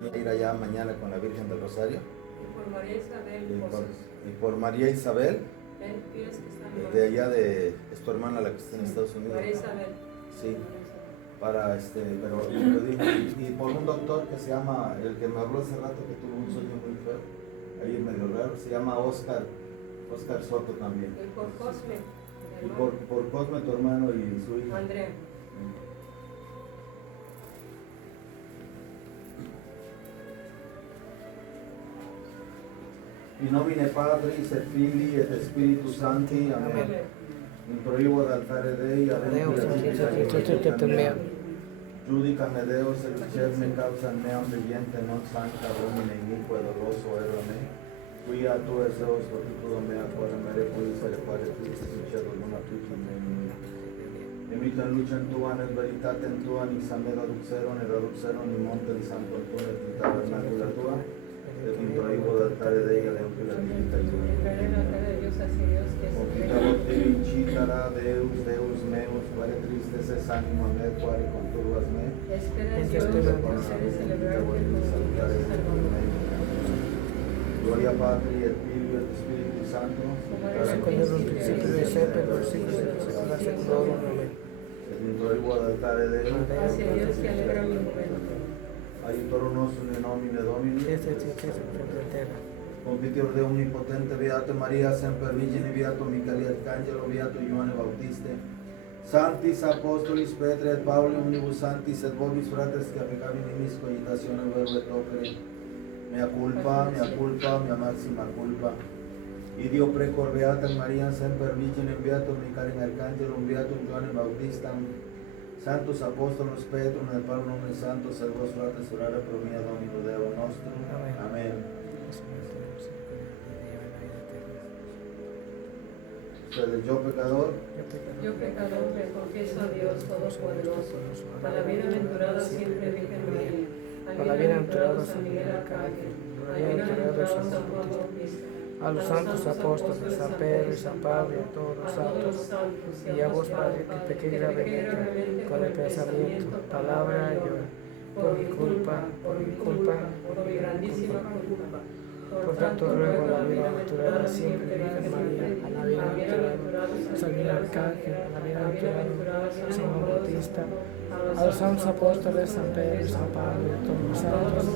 Voy a ir allá mañana con la Virgen del Rosario. Y por María Isabel. Y por María Isabel, Pides que está de allá es tu hermana la que está en Estados Unidos. María Isabel. Sí, para pero y por un doctor que se llama, el que me habló hace rato que tuvo un sueño muy feo, ahí medio raro, se llama Oscar Soto también. Y por Cosme. Y por Cosme, tu hermano y su hija. Andrea. In nomine Patris et Filii et Spiritus Sancti. Amen. In proibo ad altare Dei, Judica me Deus et discerne causam meam viviente non sancta Domine inique doloso ero me. Quia tu es Deus fortitudo mea quare mere puis et quare Christus succedo luna tutum me. Emita lucem tuam et veritatem tuam in sameda duxeron et aduxeron in monte di Santo Antonio et in tabernacula tua. Et in proibo ad altare Dei adempio la vita tua. Citara Deus meus, quare tristes es anima me, quare conturbas me. Gloria Patri et Filio et Spiritus Sancto. Con un principio de siempre, por los siglos de los siglos seculorum. Amén. Et in proibo ad altare Dei. Gracias a Dios que alegra mi momento. Aiutor nostrum in nomine Domini. Confiteor Deo omnipotente, beato Maria, semper Virgine, beato Micaeli Arcangelo, beato Ioanne Bautiste, Sanctis Apostolis Petre et Pauli, omnibus sanctis et vobis fratres que appecavi nimis cogitatione verbo et opere. Mea culpa, mea maxima culpa. Idio precor beata Maria, semper Virgine, beato Micaeli Arcangelo, beato Ioanne Bautista, Santos Apostolos Petrum et Paulus nomine Santos, et vos fratres orare pro mia Domino Deo nostrum. Amen. Ustedes, yo pecador, me confieso a Dios Todopoderoso, a la bienaventurada siempre Virgen María, a la bienaventurado San Miguel Arcángel, a la bienaventurado San Juan Bautista, a los santos apóstoles, San Pedro y San Pablo, y a todos los santos, y a vos, Padre, que pequé gravemente con el pensamiento, palabra y obra, por mi culpa, por mi grandísima culpa. Por tanto, ruego a la bienaventurada siempre Virgen María, a la bienaventurada San Miguel Arcángel, a la bienaventurada San Juan Bautista, a los santos apóstoles, San Pedro y San Pablo, y a todos los santos,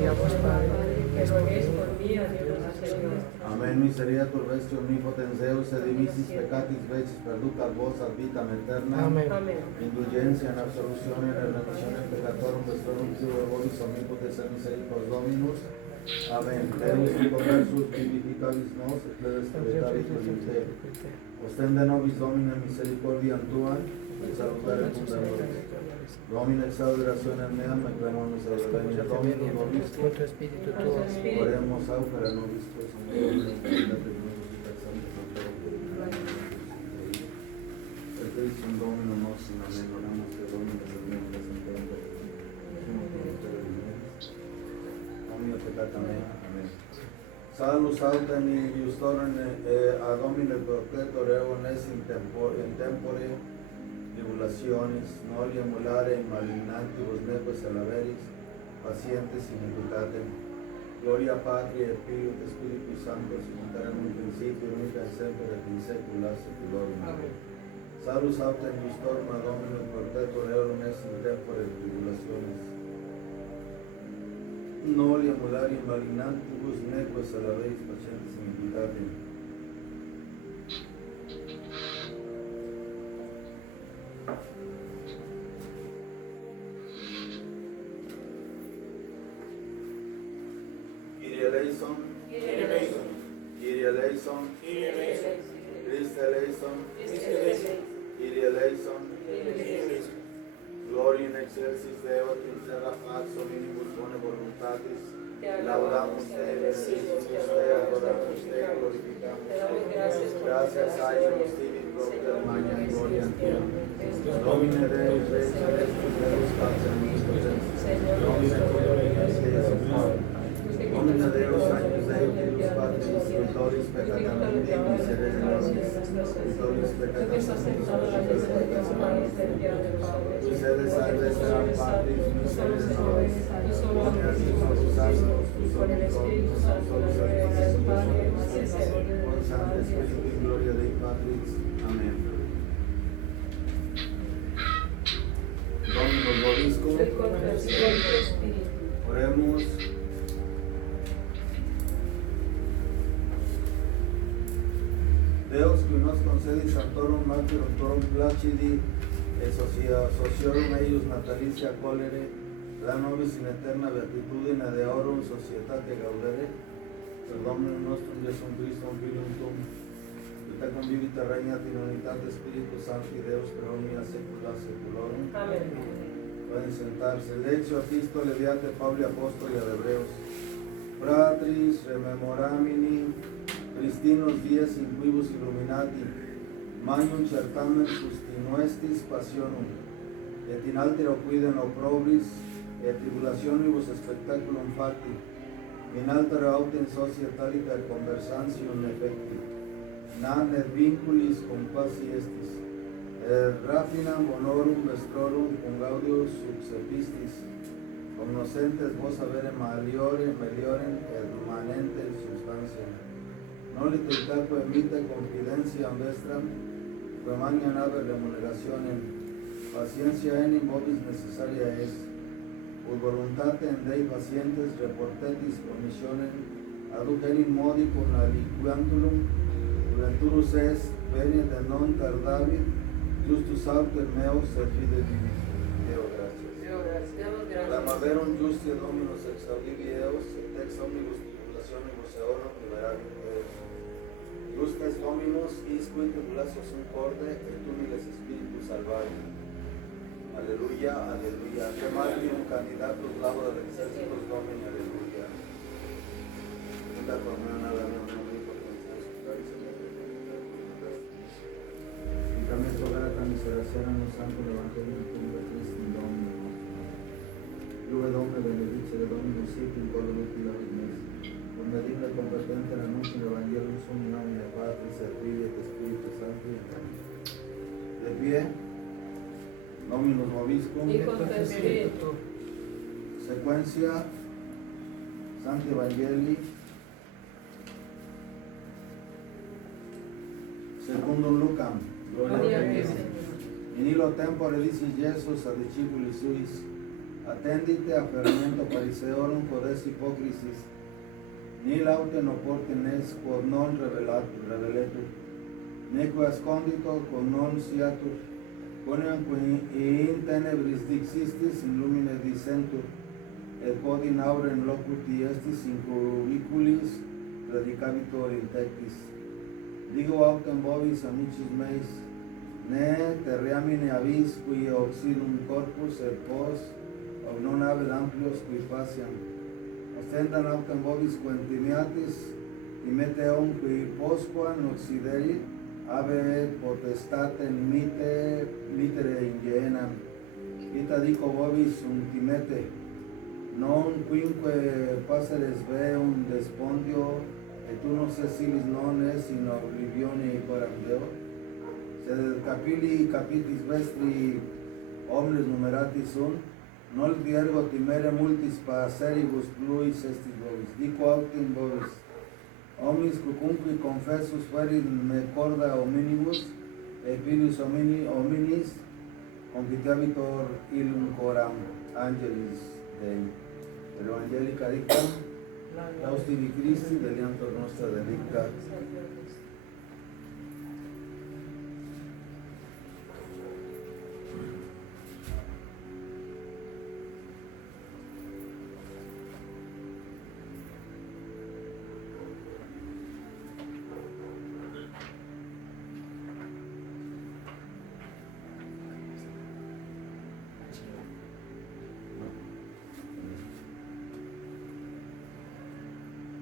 y a vos, Padre, que roguéis por mí a Dios Señor. Amen. Miseriatur Vestri omnipotens Deus, et dimissis peccatis vecis perducat vos ad vitam aeterna. Amén. Indulgencia en absoluzione et remissione peccatorum vestrorum Deo vobis omnipotens et misericors Dominus. Amen. Deus qui conversus vivificabis nos, et plebes creditavis volunte. Ostende nobis Domine misericordiam tuam, et salutare cum Deus. Domine exauderationem meam, et clamormus ad revenire Domini nobis. Con tu espíritu tuo. Oremos aupera nobis tuos, et Christum Domino nostrum, amen. Oramos que Domine servente semper. Omnia peccata mea, amen. Salus autem iustorem a Domine protector eum es in tempore tribulationis, noli emulare in malignantibus nequos alaveris, pacientes in educatem. Gloria Patri et Filio et Spiritus Sancto, sic in principio nunc et semper et in saecula saeculorum. Amen. Salus autem iustorem a Domine protector eum es in tempore tribulationis, noli emulare in malignantibus nequos alaveris, pacientes in educatem. Kyrie eleison, Kyrie eleison, Christe eleison, Kyrie eleison, Gloria in excelsis Deo et in terra pax hominibus bone voluntatis. Laudamos te, bendecimos te, adoramos te, glorificamos te. Gracias aenos tibi propter magnam gloriam tuam. Domine Deus, Reis celestis, Deus Pater omnipotens, Domine Glorias Deus Pater. Domine Deus, Agnus Dei, Deus Patris, Victoris peccatam Dei, miserere nobis, Victoris peccatam Dei, tu sedes ad destra Patris, miserere nobis, omnia tus santos, y por el Espíritu Santo, la gloria del Padre, y el Señor por del Santo Padre. Espíritu y gloria de Patris. Amén. Dominus vobiscum. Y con tu Espíritu. Oremos. Deus qui nos concedis santorum martyrum torum placidi et sociorum eius natalicia colere, da nobis in eterna beatitudine deorum societate gaudere, per Dominum nostrum Iesum Christum Filium Tuum, vita convivita regnat in unitate Spiritus Sancti Deus per omnia saecula saeculorum. Amén. Pueden sentarse. Lectio epistole viate Pauli Apostoli ad Hebreos. Fratris rememoramini Christinos dies in quibus illuminati magnum certamen sustinuestis passionum et in altero quidem oprobris et tribulationibus spectaculum facti in altero autem societari per conversantium effecti nan et vinculis compassi estis rafinam bonorum vestrorum cum gaudius subsepistis cognoscentes vos avere meliorem et manente substantiam nolite itaque emite confidentiam vestram quem magna haber remunerationem paciencia enim vobis necessaria est ut voluntatem Dei pacientes reportetis promissionem aducerim modicum aliquantulum venturus est venit et non tardavit justus autem meus et fide divis. Deo gratias. Deo gracias. Clamaverum justia Dominus exaudivi eos et ex omnibus tribulationibus eorum liberavit eos. Justes Dominus isque tribulacio sum corde et humiles spiritus salvari. Aleluya, aleluya. Que magnium candidatus lauda de excelsis Domini, aleluya. Quinta comunión a la nombre por y también tocar la miseración a los santos del Evangelio de Cristo en Domini nostro. Luve Domine benedicere Dominus sic in colo utila mes. Benedicta competente l'annuncio dell'Evangelium sum in nomine Patris et Filii et Spiritus Sancti. De pie, Dominus vobiscum. Y con tu Espíritu. Secuencia Sancti Evangelii secundum Lucam. Gloria a ti, Señor. In illo tempore dicis Jesus a discipuli suis, attendite a fermento Phariseorum quod est hypocrisis, nil autem oportem est quod non reveletur, neque ascondito quod non sciatur, quoniam in tenebris dixistis in lumine dissentur, et quod in aurem locuti estis in cubiculis predicabitur in tectis. Digo autem vobis amicis meis, ne terreamine avis qui oxidum corpus et pos ob non habet amplios qui faciam. Ostendan autem vobis quentimiatis imeteum qui posquam occiderit habet potestatem mitere in gehenam. Ita dico vobis ultimete, non quinque passeres veum despondio et uno sesilis non est in oblivione coram Deo, sed capitis vestri omnes numerati sunt, nol diergo timere multis passeribus pluis estis vobis. Dico autem vobis, omnis cucunqui confessus ferit me corda hominibus, et filius hominis confiteabitur illum coram angelis Dei. El Evangelica dictam, Laus tibi Christi, deliantur nostra delicta.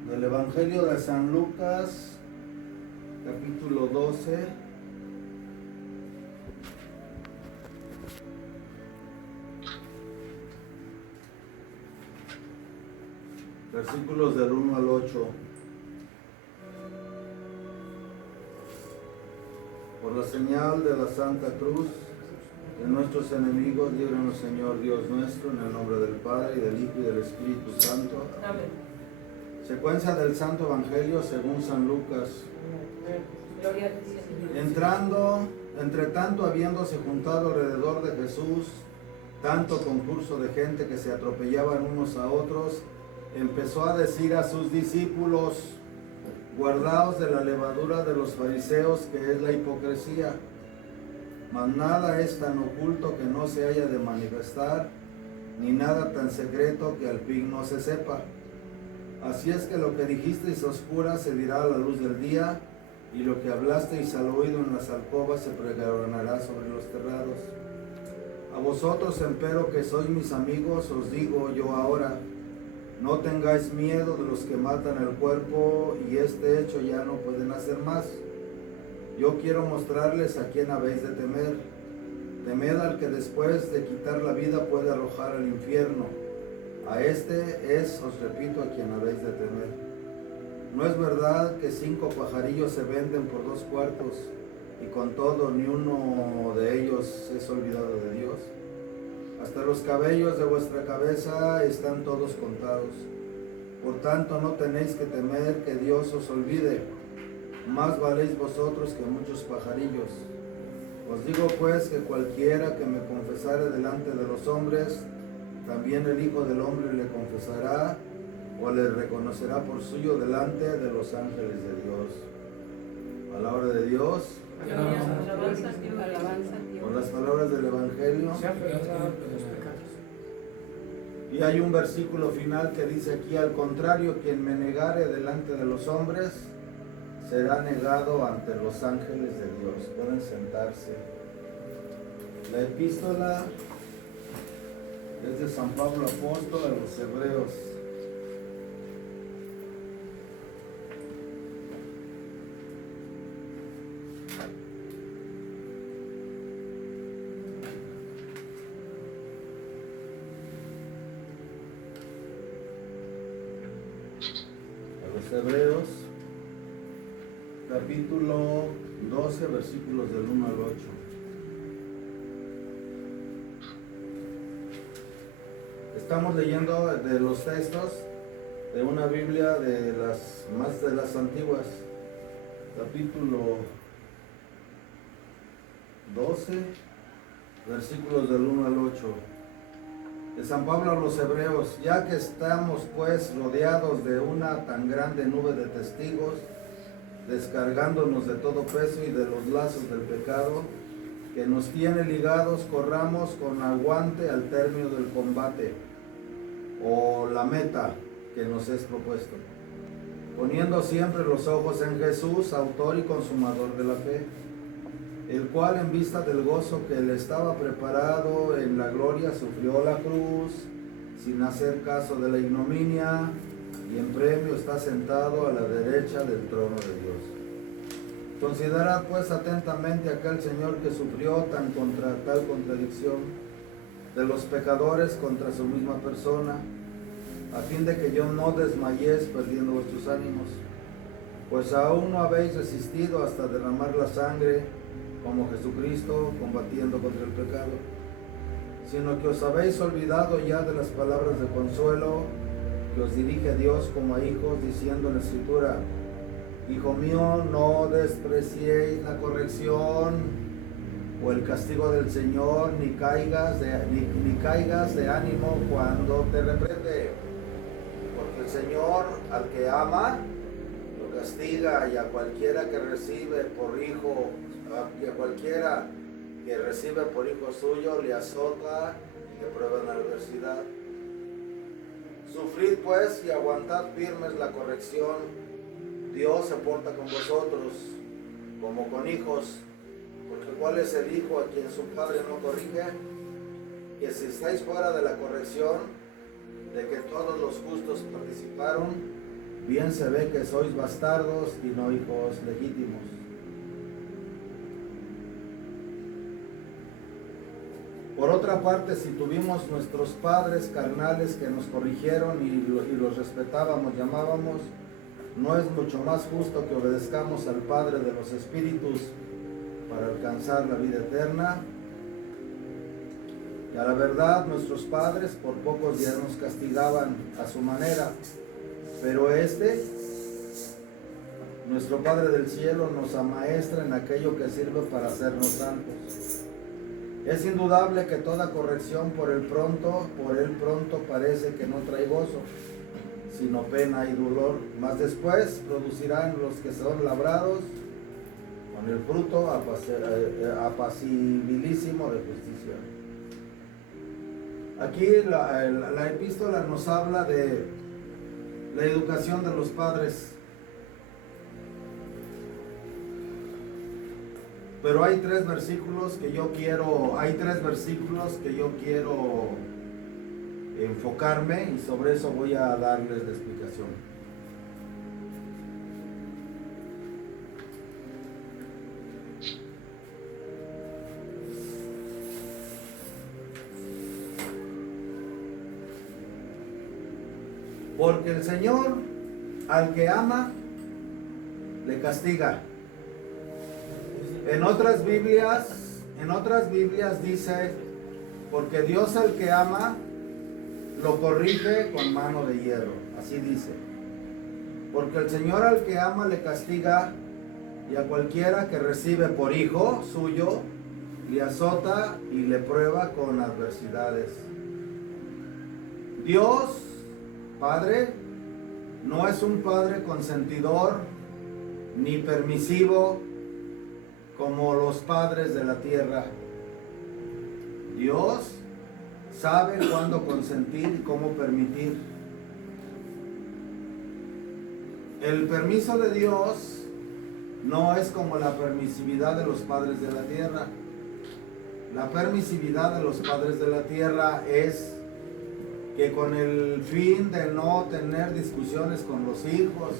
Del Evangelio de San Lucas, capítulo 12, versículos del 1 al 8. Por la señal de la Santa Cruz De nuestros enemigos, líbranos, Señor Dios nuestro, en el nombre del Padre, y del Hijo, y del Espíritu Santo. Amén. Secuencia del Santo Evangelio según San Lucas. Gloria a ti, Señor. Entre tanto, habiéndose juntado alrededor de Jesús tanto concurso de gente que se atropellaban unos a otros, empezó a decir a sus discípulos: guardaos de la levadura de los fariseos, que es la hipocresía. Mas nada es tan oculto que no se haya de manifestar, ni nada tan secreto que al fin no se sepa. Así es que lo que dijisteis a oscuras se dirá a la luz del día, y lo que hablasteis al oído en las alcobas se pregonará sobre los terrados. A vosotros, empero, que sois mis amigos, os digo yo ahora: no tengáis miedo de los que matan el cuerpo, y este hecho ya no pueden hacer más. Yo quiero mostrarles a quién habéis de temer. Temed al que después de quitar la vida puede arrojar al infierno. A este es, os repito, a quien habéis de temer. ¿No es verdad que 5 pajarillos se venden por 2 cuartos, y con todo ni uno de ellos es olvidado de Dios? Hasta los cabellos de vuestra cabeza están todos contados. Por tanto, no tenéis que temer que Dios os olvide. Más valéis vosotros que muchos pajarillos. Os digo pues que cualquiera que me confesare delante de los hombres, también el Hijo del Hombre le confesará o le reconocerá por suyo delante de los ángeles de Dios. Palabra de Dios. Alabanza a Dios. Alabanza a Dios. Por las palabras del Evangelio. Sea perdonado por los pecados. Y hay un versículo final que dice aquí: al contrario, quien me negare delante de los hombres, será negado ante los ángeles de Dios. Pueden sentarse. La epístola es de San Pablo Apóstol a los Hebreos. Hebreos, capítulo 12, versículos del 1 al 8. Estamos leyendo de los textos de una Biblia de las más de las antiguas, capítulo 12, versículos del 1 al 8. De San Pablo a los Hebreos: ya que estamos pues rodeados de una tan grande nube de testigos, descargándonos de todo peso y de los lazos del pecado que nos tiene ligados, corramos con aguante al término del combate, o la meta que nos es propuesto, poniendo siempre los ojos en Jesús, autor y consumador de la fe, el cual, en vista del gozo que le estaba preparado en la gloria, sufrió la cruz, sin hacer caso de la ignominia, y en premio está sentado a la derecha del trono de Dios. Considerad pues atentamente aquel Señor que sufrió tal contradicción de los pecadores contra su misma persona, a fin de que yo no desmayéis perdiendo vuestros ánimos, pues aún no habéis resistido hasta derramar la sangre, como Jesucristo, combatiendo contra el pecado, sino que os habéis olvidado ya de las palabras de consuelo que os dirige Dios como a hijos, diciendo en la Escritura: Hijo mío, no despreciéis la corrección o el castigo del Señor, ni caigas de ánimo cuando te reprende, porque el Señor al que ama lo castiga, y a cualquiera que recibe por hijo, y a cualquiera que recibe por hijo suyo le azota y le prueba en la adversidad. Sufrid pues y aguantad firmes la corrección. Dios se porta con vosotros como con hijos, porque ¿cuál es el hijo a quien su padre no corrige? Que si estáis fuera de la corrección, de que todos los justos participaron, bien se ve que sois bastardos y no hijos legítimos. Por otra parte, si tuvimos nuestros padres carnales que nos corrigieron y los respetábamos, llamábamos, ¿no es mucho más justo que obedezcamos al Padre de los Espíritus para alcanzar la vida eterna? Y a la verdad nuestros padres por pocos días nos castigaban a su manera, pero nuestro Padre del Cielo, nos amaestra en aquello que sirve para hacernos santos. Es indudable que toda corrección por él pronto parece que no trae gozo, sino pena y dolor, mas después producirán los que son labrados con el fruto apacibilísimo de justicia. Aquí la epístola nos habla de la educación de los padres. Pero hay tres versículos que yo quiero enfocarme y sobre eso voy a darles la explicación. Porque el Señor al que ama le castiga. En otras Biblias dice, porque Dios al que ama lo corrige con mano de hierro. Así dice. Porque el Señor al que ama le castiga, y a cualquiera que recibe por hijo suyo le azota y le prueba con adversidades. Dios, Padre, no es un Padre consentidor ni permisivo como los padres de la tierra. Dios sabe cuándo consentir y cómo permitir. El permiso de Dios no es como la permisividad de los padres de la tierra. La permisividad de los padres de la tierra es que con el fin de no tener discusiones con los hijos,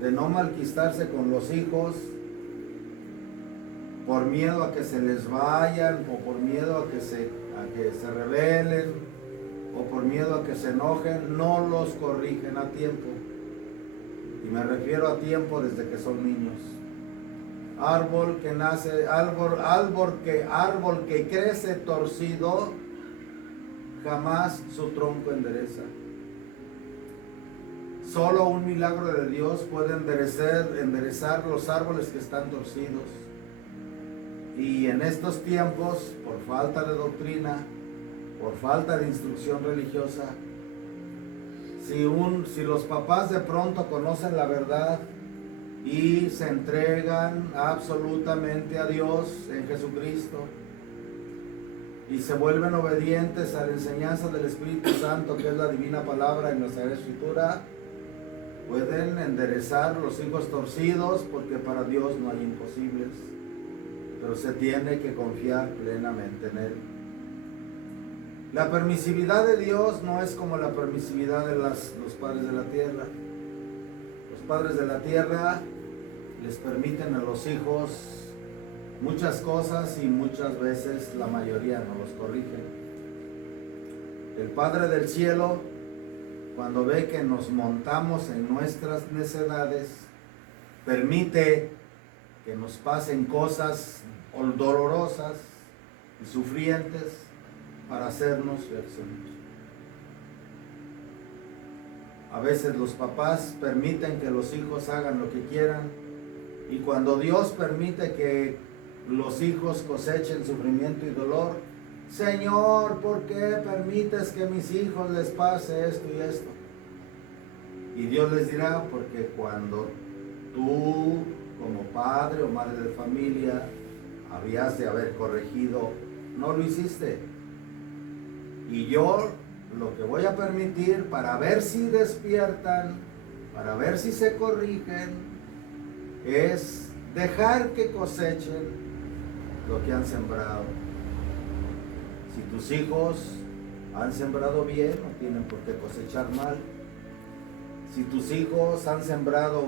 de no malquistarse con los hijos, por miedo a que se les vayan, o por miedo a que se rebelen, o por miedo a que se enojen, no los corrigen a tiempo. Y me refiero a tiempo desde que son niños. Árbol que crece torcido, jamás su tronco endereza. Solo un milagro de Dios puede enderezar los árboles que están torcidos. Y en estos tiempos, por falta de doctrina, por falta de instrucción religiosa, si los papás de pronto conocen la verdad y se entregan absolutamente a Dios en Jesucristo y se vuelven obedientes a la enseñanza del Espíritu Santo, que es la divina palabra en la Sagrada Escritura, pueden enderezar los hijos torcidos, porque para Dios no hay imposibles. Pero se tiene que confiar plenamente en Él. La permisividad de Dios no es como la permisividad de los padres de la tierra. Los padres de la tierra les permiten a los hijos muchas cosas y muchas veces la mayoría no los corrigen. El Padre del Cielo, cuando ve que nos montamos en nuestras necedades, permite que nos pasen cosas dolorosas y sufrientes para hacernos reaccionar. A veces los papás permiten que los hijos hagan lo que quieran, y cuando Dios permite que los hijos cosechen sufrimiento y dolor, Señor, ¿por qué permites que a mis hijos les pase esto y esto? Y Dios les dirá, porque cuando tú, como padre o madre de familia, habías de haber corregido, no lo hiciste. Y yo lo que voy a permitir para ver si despiertan, para ver si se corrigen, es dejar que cosechen lo que han sembrado. Si tus hijos han sembrado bien, no tienen por qué cosechar mal. Si tus hijos han sembrado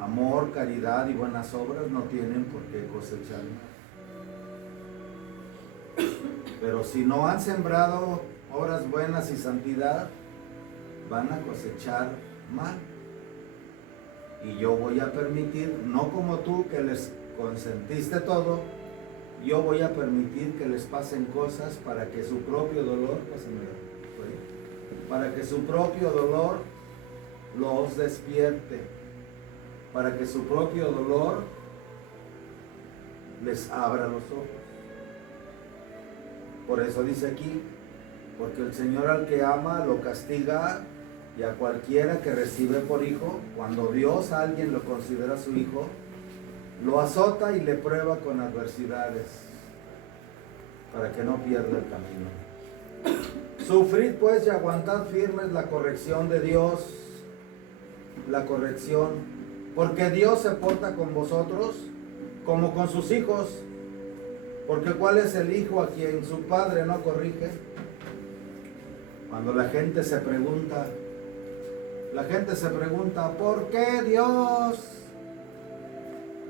amor, caridad y buenas obras, no tienen por qué cosechar mal. Pero si no han sembrado obras buenas y santidad, van a cosechar mal. Y yo voy a permitir, no como tú que les consentiste todo, yo voy a permitir que les pasen cosas para que su propio dolor, para que su propio dolor los despierte, para que su propio dolor les abra los ojos. Por eso dice aquí, porque el Señor al que ama lo castiga, y a cualquiera que recibe por hijo, cuando Dios a alguien lo considera su hijo, lo azota y le prueba con adversidades, para que no pierda el camino. Sufrid pues y aguantad firmes la corrección de Dios, la corrección, porque Dios se porta con vosotros como con sus hijos, porque ¿cuál es el hijo a quien su padre no corrige? Cuando la gente se pregunta, ¿por qué Dios?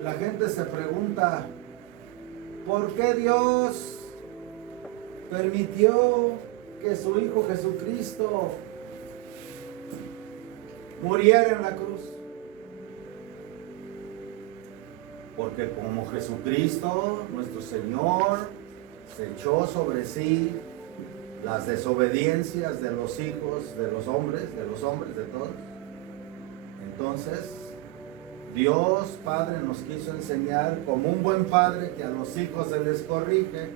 La gente se pregunta, ¿por qué Dios permitió que su Hijo Jesucristo muriera en la cruz? Porque como Jesucristo, nuestro Señor, se echó sobre sí las desobediencias de los hijos, de los hombres, de todos. Entonces, Dios Padre nos quiso enseñar, como un buen padre, que a los hijos se les corrige.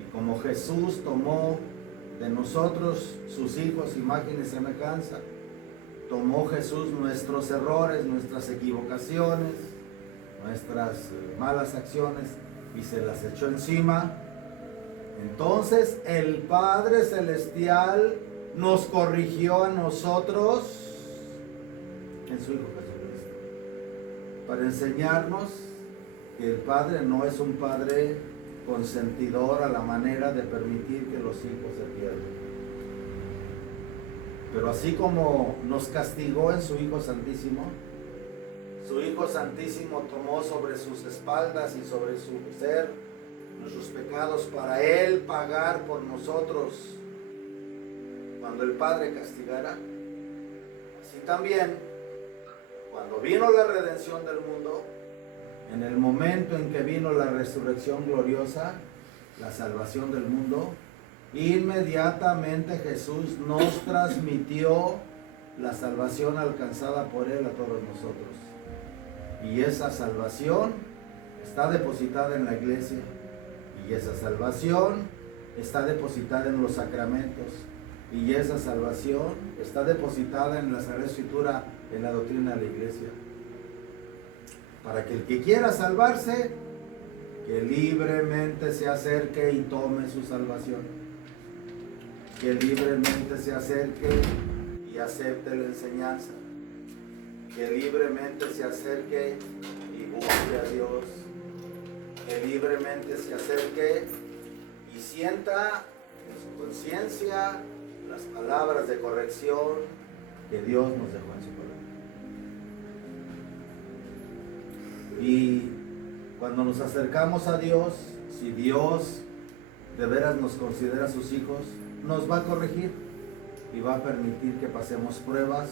Y como Jesús tomó de nosotros, sus hijos, imagen y semejanza, tomó Jesús nuestros errores, nuestras equivocaciones, nuestras malas acciones, y se las echó encima. Entonces el Padre Celestial nos corrigió a nosotros en su Hijo Jesucristo, para enseñarnos que el Padre no es un Padre consentidor a la manera de permitir que los hijos se pierdan. Pero así como nos castigó en su Hijo Santísimo, su Hijo Santísimo tomó sobre sus espaldas y sobre su ser nuestros pecados para Él pagar por nosotros cuando el Padre castigara. Así también, cuando vino la redención del mundo, en el momento en que vino la resurrección gloriosa, la salvación del mundo, inmediatamente Jesús nos transmitió la salvación alcanzada por Él a todos nosotros. Y esa salvación está depositada en la iglesia. Y esa salvación está depositada en los sacramentos. Y esa salvación está depositada en la Sagrada Escritura, en la doctrina de la iglesia. Para que el que quiera salvarse, que libremente se acerque y tome su salvación. Que libremente se acerque y acepte la enseñanza. Que libremente se acerque y busque a Dios. Que libremente se acerque y sienta en su conciencia las palabras de corrección que Dios nos dejó en su palabra. Y cuando nos acercamos a Dios, si Dios de veras nos considera sus hijos, nos va a corregir y va a permitir que pasemos pruebas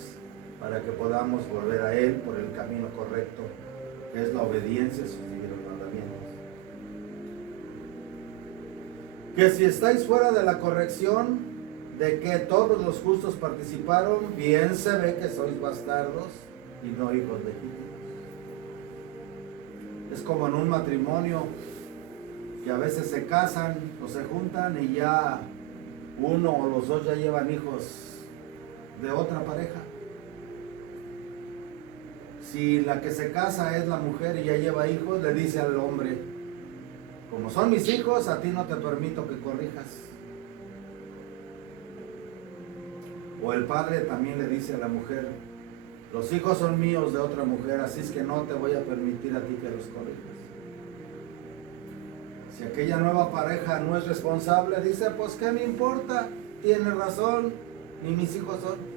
para que podamos volver a Él por el camino correcto, que es la obediencia a sus divinos mandamientos. Que si estáis fuera de la corrección de que todos los justos participaron, bien se ve que sois bastardos y no hijos legítimos. Es como en un matrimonio que a veces se casan o se juntan y ya uno o los dos ya llevan hijos de otra pareja. Si la que se casa es la mujer y ya lleva hijos, le dice al hombre: como son mis hijos, a ti no te permito que corrijas. O el padre también le dice a la mujer: los hijos son míos de otra mujer, así es que no te voy a permitir a ti que los corrijas. Si aquella nueva pareja no es responsable, dice: pues qué me importa, tiene razón, ni mis hijos son.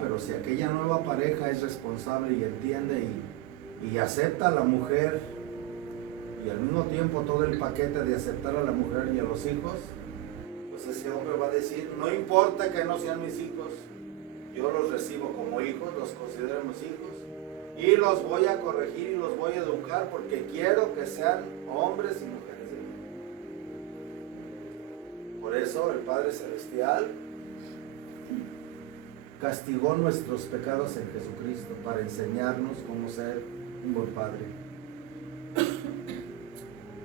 Pero si aquella nueva pareja es responsable y entiende y acepta a la mujer, y al mismo tiempo todo el paquete de aceptar a la mujer y a los hijos, pues ese hombre va a decir: no importa que no sean mis hijos, yo los recibo como hijos, los considero mis hijos, Y los voy a corregir y los voy a educar porque quiero que sean hombres y mujeres de bien. Por eso el Padre Celestial castigó nuestros pecados en Jesucristo para enseñarnos cómo ser un buen padre.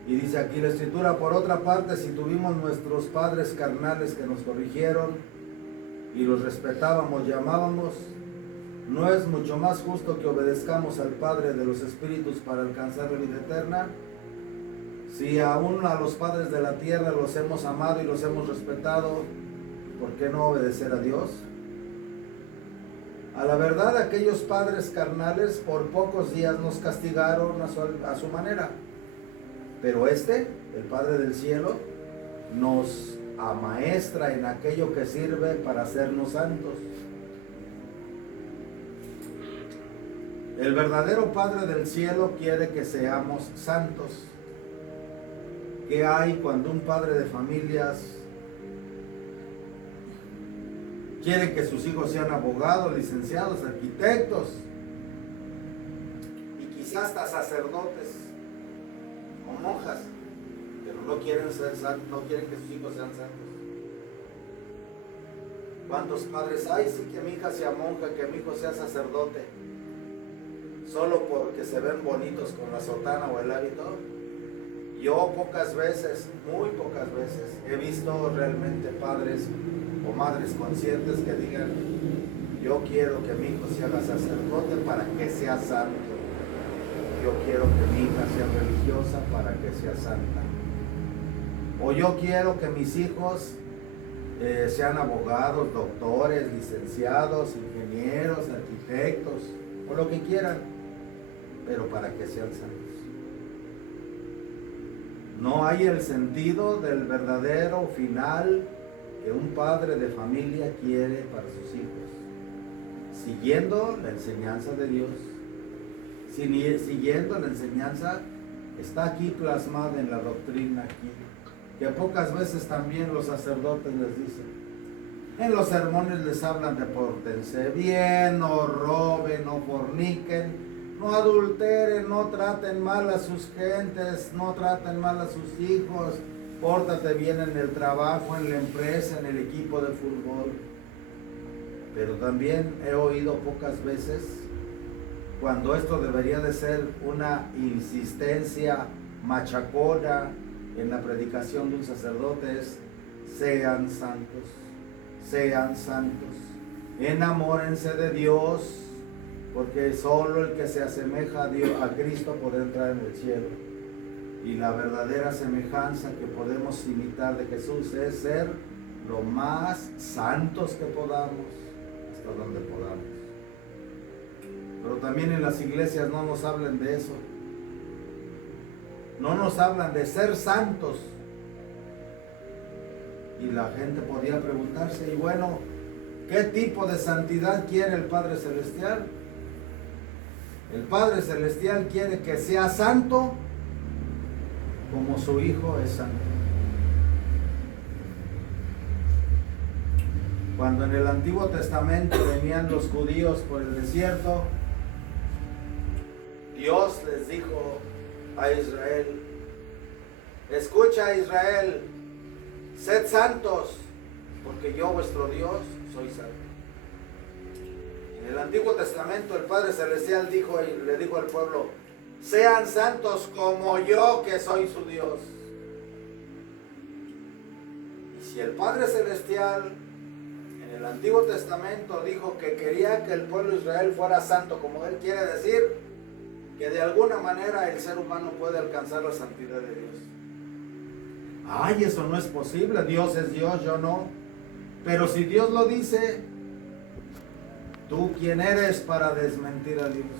Y dice aquí la Escritura, por otra parte, si tuvimos nuestros padres carnales que nos corrigieron y los respetábamos y amábamos, ¿no es mucho más justo que obedezcamos al Padre de los Espíritus para alcanzar la vida eterna? Si aún a los padres de la tierra los hemos amado y los hemos respetado, ¿por qué no obedecer a Dios? A la verdad, aquellos padres carnales por pocos días nos castigaron a su manera. Pero el Padre del cielo, nos amaestra en aquello que sirve para hacernos santos. El verdadero Padre del cielo quiere que seamos santos. ¿Qué hay cuando un padre de familias quiere que sus hijos sean abogados, licenciados, arquitectos y quizás hasta sacerdotes o monjas, pero no quieren ser santos, no quieren que sus hijos sean santos? ¿Cuántos padres hay? Sí, que mi hija sea monja, que mi hijo sea sacerdote, solo porque se ven bonitos con la sotana o el hábito. Yo pocas veces, muy pocas veces, he visto realmente padres o madres conscientes que digan: yo quiero que mi hijo se haga sacerdote para que sea santo. Yo quiero que mi hija sea religiosa para que sea santa. O yo quiero que mis hijos sean abogados, doctores, licenciados, ingenieros, arquitectos, o lo que quieran, pero para que sean santos. No hay el sentido del verdadero final que un padre de familia quiere para sus hijos, siguiendo la enseñanza de Dios. Siguiendo la enseñanza, está aquí plasmada en la doctrina aquí, que pocas veces también los sacerdotes les dicen. En los sermones les hablan de pórtense bien, no roben, no forniquen, no adulteren, no traten mal a sus gentes, no traten mal a sus hijos, pórtate bien en el trabajo, en la empresa, en el equipo de fútbol. Pero también he oído pocas veces, cuando esto debería de ser una insistencia machacona en la predicación de un sacerdote, es: sean santos, enamórense de Dios, porque solo el que se asemeja a Dios, a Cristo, podrá entrar en el cielo. Y la verdadera semejanza que podemos imitar de Jesús es ser lo más santos que podamos, hasta donde podamos. Pero también en las iglesias no nos hablan de eso. No nos hablan de ser santos. Y la gente podía preguntarse: y bueno, ¿qué tipo de santidad quiere el Padre Celestial? El Padre Celestial quiere que sea santo como su Hijo es santo. Cuando en el Antiguo Testamento venían los judíos por el desierto, Dios les dijo a Israel: escucha, Israel, sed santos, porque yo, vuestro Dios, soy santo. En el Antiguo Testamento el Padre Celestial le dijo al pueblo: sean santos como yo, que soy su Dios. Y si el Padre Celestial en el Antiguo Testamento dijo que quería que el pueblo de Israel fuera santo como Él, quiere decir que de alguna manera el ser humano puede alcanzar la santidad de Dios. Ay, eso no es posible, Dios es Dios, yo no. Pero si Dios lo dice, ¿tú quién eres para desmentir a Dios?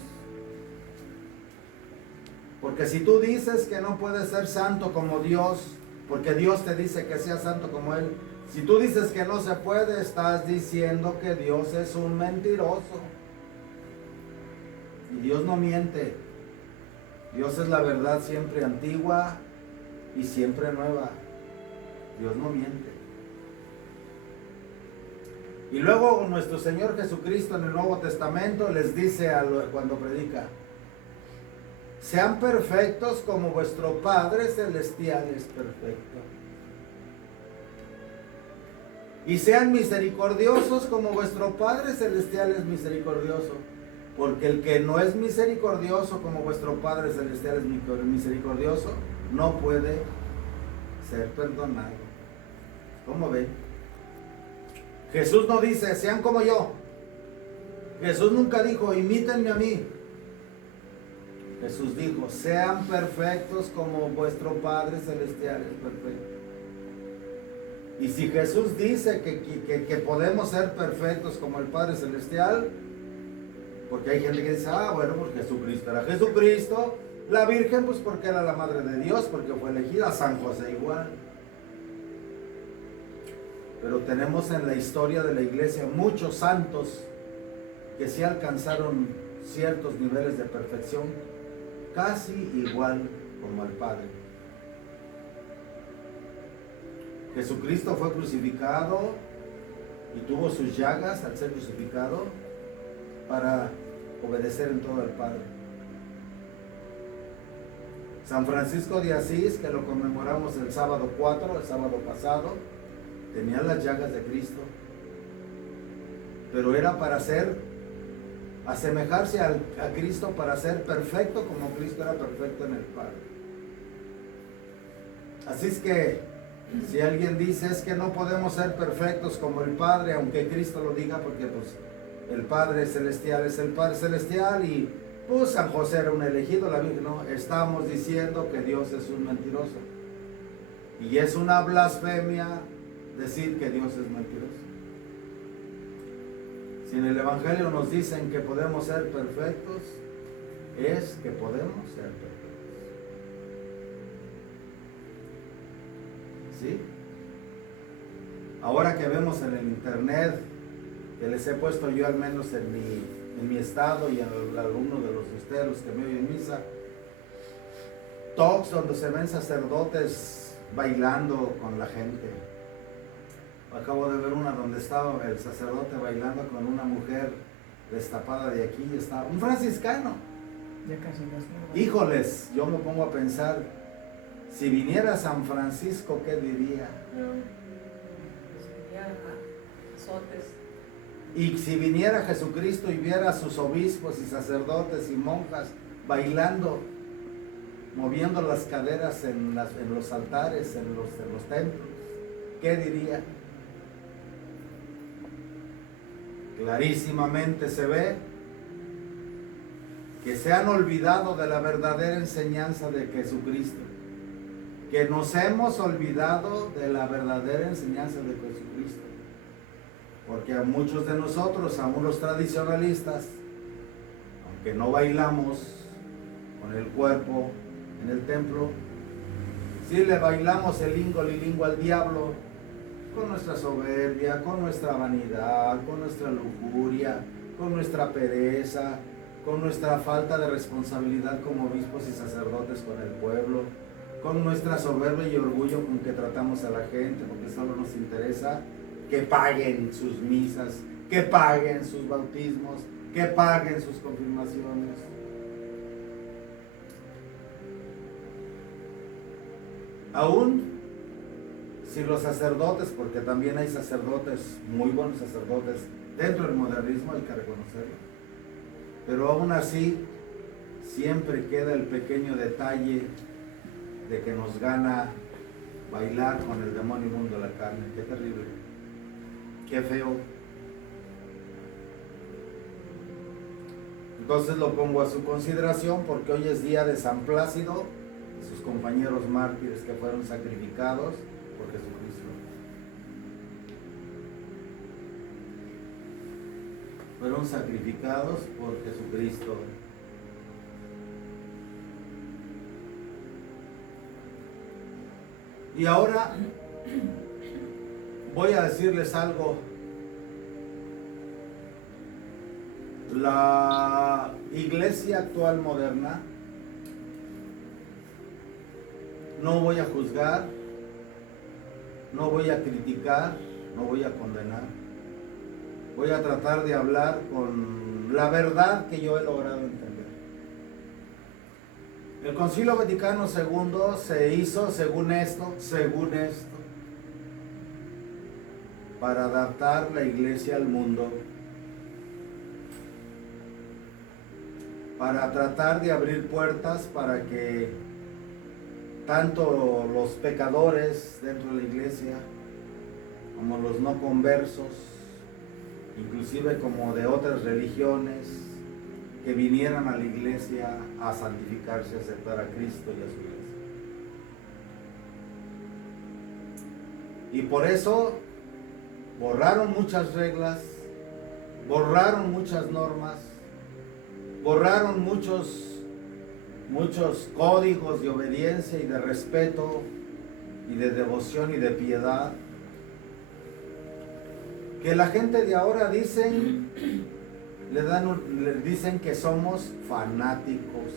Porque si tú dices que no puedes ser santo como Dios, porque Dios te dice que seas santo como Él, si tú dices que no se puede, estás diciendo que Dios es un mentiroso. Y Dios no miente. Dios es la verdad siempre antigua y siempre nueva. Dios no miente. Y luego nuestro Señor Jesucristo en el Nuevo Testamento les dice cuando predica: sean perfectos como vuestro Padre Celestial es perfecto. Y sean misericordiosos como vuestro Padre Celestial es misericordioso. Porque el que no es misericordioso como vuestro Padre Celestial es misericordioso, no puede ser perdonado. ¿Cómo ven? Jesús no dice, sean como yo. Jesús nunca dijo, imítenme a mí. Jesús dijo, sean perfectos como vuestro Padre Celestial es perfecto. Y si Jesús dice que podemos ser perfectos como el Padre Celestial, porque hay gente que dice, bueno, pues Jesucristo era Jesucristo, la Virgen pues porque era la Madre de Dios, porque fue elegida, San José igual. Pero tenemos en la historia de la iglesia muchos santos que sí alcanzaron ciertos niveles de perfección, casi igual como el Padre. Jesucristo fue crucificado y tuvo sus llagas al ser crucificado para obedecer en todo al Padre. San Francisco de Asís, que lo conmemoramos el sábado 4, el sábado pasado, tenía las llagas de Cristo, pero era para asemejarse a Cristo, para ser perfecto como Cristo era perfecto en el Padre. Así es que si alguien dice es que no podemos ser perfectos como el Padre, aunque Cristo lo diga, porque pues el Padre Celestial es el Padre Celestial y pues San José era un elegido, la Virgen no, estamos diciendo que Dios es un mentiroso. Y es una blasfemia decir que Dios es mentiroso. Si en el Evangelio nos dicen que podemos ser perfectos, es que podemos ser perfectos. ¿Sí? Ahora que vemos en el internet, que les he puesto yo al menos en mi estado y en algunos de ustedes, los que me oyen misa, talks donde se ven sacerdotes bailando con la gente. Acabo de ver una donde estaba el sacerdote bailando con una mujer destapada de aquí, está un franciscano. Ya casi no. Híjoles, yo me pongo a pensar, si viniera San Francisco, ¿qué diría? Sería azotes. Y si viniera Jesucristo y viera a sus obispos y sacerdotes y monjas bailando, moviendo las caderas en los altares, en los templos, ¿qué diría? Clarísimamente se ve que se han olvidado de la verdadera enseñanza de Jesucristo, que nos hemos olvidado de la verdadera enseñanza de Jesucristo, porque a muchos de nosotros, aún los tradicionalistas, aunque no bailamos con el cuerpo en el templo, sí le bailamos el lingo lilingo al diablo, con nuestra soberbia, con nuestra vanidad, con nuestra lujuria, con nuestra pereza, con nuestra falta de responsabilidad como obispos y sacerdotes con el pueblo, con nuestra soberbia y orgullo con que tratamos a la gente, porque solo nos interesa que paguen sus misas, que paguen sus bautismos, que paguen sus confirmaciones. Aún si los sacerdotes, porque también hay sacerdotes, muy buenos sacerdotes, dentro del modernismo hay que reconocerlo, pero aún así siempre queda el pequeño detalle de que nos gana bailar con el demonio inmundo de la carne. Qué terrible, qué feo. Entonces lo pongo a su consideración porque hoy es día de San Plácido y sus compañeros mártires que fueron sacrificados por Jesucristo. Fueron sacrificados por Jesucristo. Y ahora voy a decirles algo. La iglesia actual moderna, no voy a juzgar, no voy a criticar, no voy a condenar, voy a tratar de hablar con la verdad que yo he logrado entender. El Concilio Vaticano II se hizo según esto, para adaptar la iglesia al mundo, para tratar de abrir puertas para que tanto los pecadores dentro de la iglesia, como los no conversos, inclusive como de otras religiones, que vinieran a la iglesia a santificarse, a aceptar a Cristo y a su iglesia. Y por eso borraron muchas reglas, borraron muchas normas, borraron muchos códigos de obediencia y de respeto y de devoción y de piedad, que la gente de ahora dicen que somos fanáticos,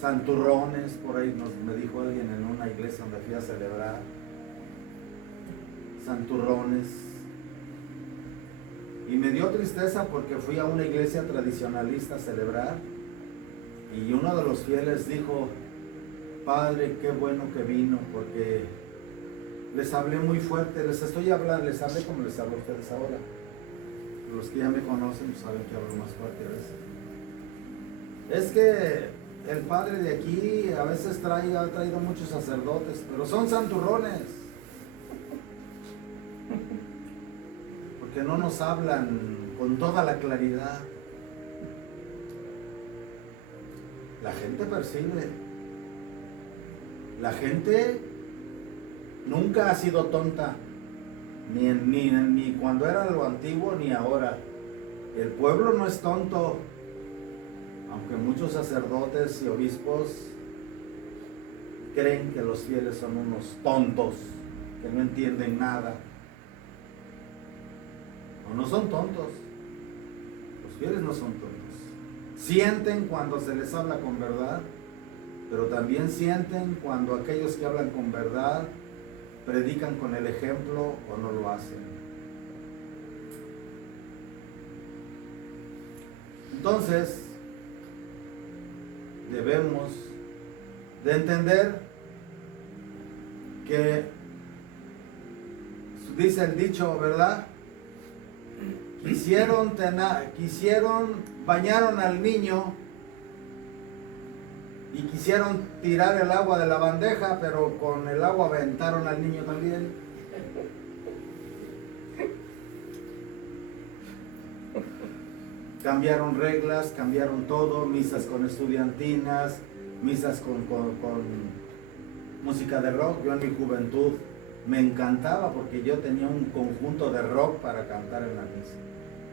santurrones. Por ahí me dijo alguien en una iglesia donde fui a celebrar, santurrones. Y me dio tristeza porque fui a una iglesia tradicionalista a celebrar y uno de los fieles dijo: Padre, qué bueno que vino, porque les hablé muy fuerte, les hablé como les hablo a ustedes ahora. Los que ya me conocen saben que hablo más fuerte a veces. Es que el padre de aquí a veces ha traído muchos sacerdotes, pero son santurrones, porque no nos hablan con toda la claridad. La gente percibe. La gente nunca ha sido tonta, ni cuando era lo antiguo ni ahora. El pueblo no es tonto, aunque muchos sacerdotes y obispos creen que los fieles son unos tontos, que no entienden nada. No son tontos, los fieles no son tontos. Sienten cuando se les habla con verdad, pero también sienten cuando aquellos que hablan con verdad predican con el ejemplo o no lo hacen. Entonces, debemos de entender que dice el dicho, ¿verdad? Bañaron al niño y quisieron tirar el agua de la bandeja, pero con el agua aventaron al niño también. Cambiaron reglas, cambiaron todo, misas con estudiantinas, misas con música de rock. Yo en mi juventud me encantaba porque yo tenía un conjunto de rock para cantar en la misa.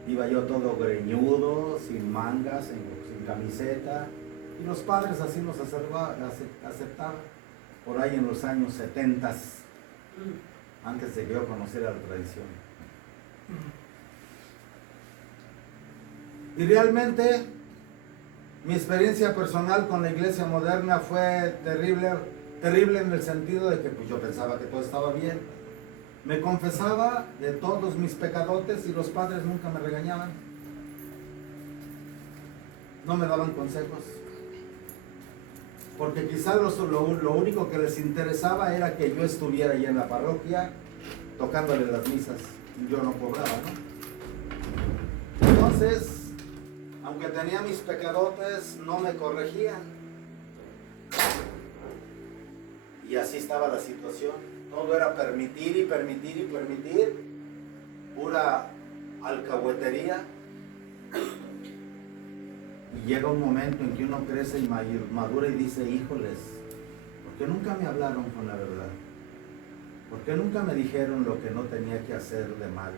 Iba yo todo greñudo, sin mangas, sin camiseta, y los padres así nos aceptaban. Por ahí en los años 70, antes de que yo conociera la tradición. Y realmente mi experiencia personal con la iglesia moderna fue terrible en el sentido de que pues, yo pensaba que todo estaba bien. Me confesaba de todos mis pecadotes y los padres nunca me regañaban. No me daban consejos. Porque quizá lo único que les interesaba era que yo estuviera ahí en la parroquia tocándole las misas. Y yo no cobraba, ¿no? Entonces, aunque tenía mis pecadotes, no me corregían. Y así estaba la situación. Todo era permitir y permitir y permitir. Pura alcahuetería. Y llega un momento en que uno crece y madura y dice, híjoles, ¿por qué nunca me hablaron con la verdad? ¿Por qué nunca me dijeron lo que no tenía que hacer de mal?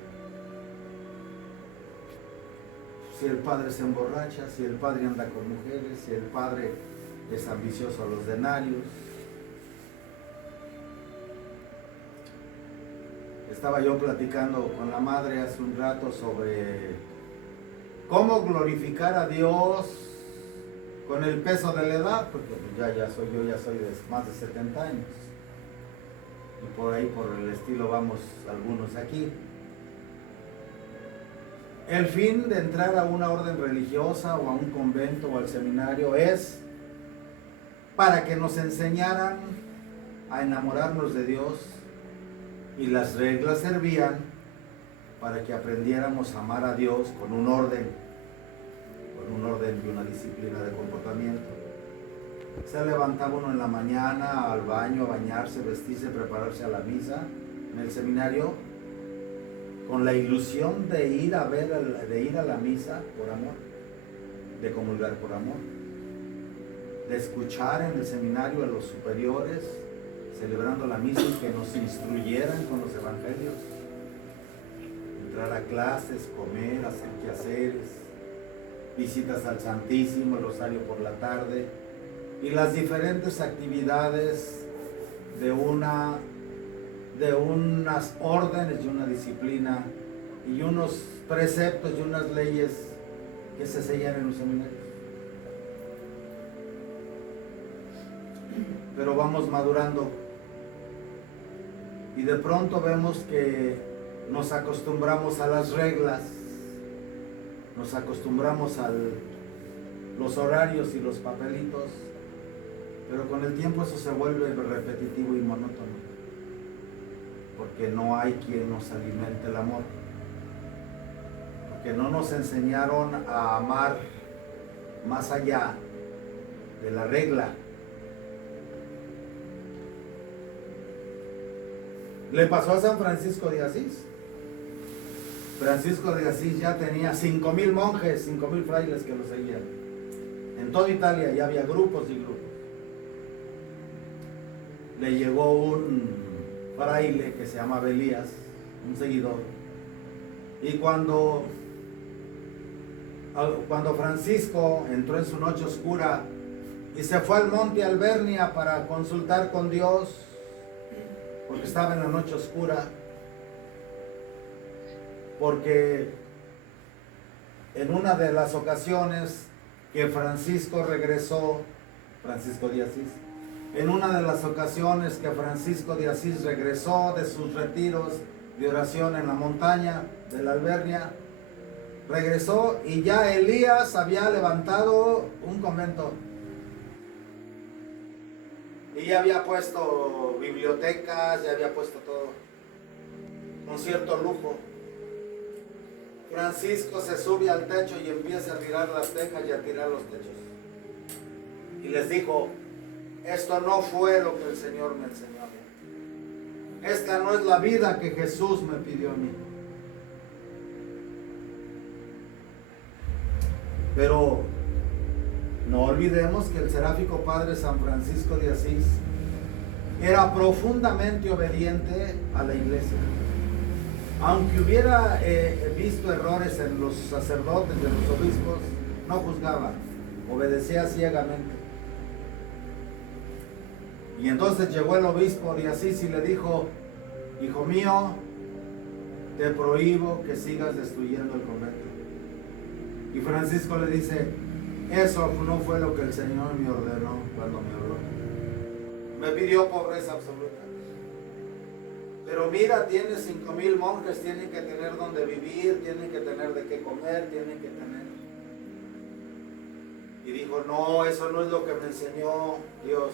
Si el padre se emborracha, si el padre anda con mujeres, si el padre es ambicioso a los denarios. Estaba yo platicando con la madre hace un rato sobre cómo glorificar a Dios con el peso de la edad, porque ya soy de más de 70 años. Y por ahí, por el estilo, vamos algunos aquí. El fin de entrar a una orden religiosa o a un convento o al seminario es para que nos enseñaran a enamorarnos de Dios, y las reglas servían para que aprendiéramos a amar a Dios con un orden y una disciplina de comportamiento. Se levantaba uno en la mañana al baño, a bañarse, vestirse, prepararse a la misa en el seminario, con la ilusión de ir a la misa por amor, de comulgar por amor, de escuchar en el seminario a los superiores celebrando la misa y que nos instruyeran con los evangelios, entrar a clases, comer, hacer quehaceres, visitas al Santísimo, el rosario por la tarde y las diferentes actividades de unas órdenes y una disciplina y unos preceptos y unas leyes que se sellan en los seminarios. Pero vamos madurando y de pronto vemos que nos acostumbramos a las reglas, nos acostumbramos a los horarios y los papelitos, pero con el tiempo eso se vuelve repetitivo y monótono, porque no hay quien nos alimente el amor, porque no nos enseñaron a amar más allá de la regla. Le pasó a San Francisco de Asís. Francisco de Asís ya tenía 5,000 monjes, 5,000 frailes que lo seguían. En toda Italia ya había grupos y grupos. Le llegó un fraile que se llamaba Elías, un seguidor. Y cuando Francisco entró en su noche oscura y se fue al monte Albernia para consultar con Dios, porque estaba en la noche oscura, porque en una de las ocasiones que Francisco regresó, Francisco de Asís, en una de las ocasiones que Francisco de Asís regresó de sus retiros de oración en la montaña de la Albernia, regresó y ya Elías había levantado un convento. Y ya había puesto bibliotecas, ya había puesto todo con cierto lujo. Francisco se sube al techo y empieza a tirar las tejas y a tirar los techos. Y les dijo, esto no fue lo que el Señor me enseñó a mí. Esta no es la vida que Jesús me pidió a mí. Pero no olvidemos que el seráfico padre San Francisco de Asís era profundamente obediente a la iglesia. Aunque hubiera visto errores en los sacerdotes y en los obispos, no juzgaba, obedecía ciegamente. Y entonces llegó el obispo de Asís y le dijo, hijo mío, te prohíbo que sigas destruyendo el convento. Y Francisco le dice, eso no fue lo que el Señor me ordenó cuando me habló. Me pidió pobreza absoluta. Pero mira, tiene 5,000 monjes, tienen que tener donde vivir, tienen que tener de qué comer, tienen que tener. Y dijo, no, eso no es lo que me enseñó Dios.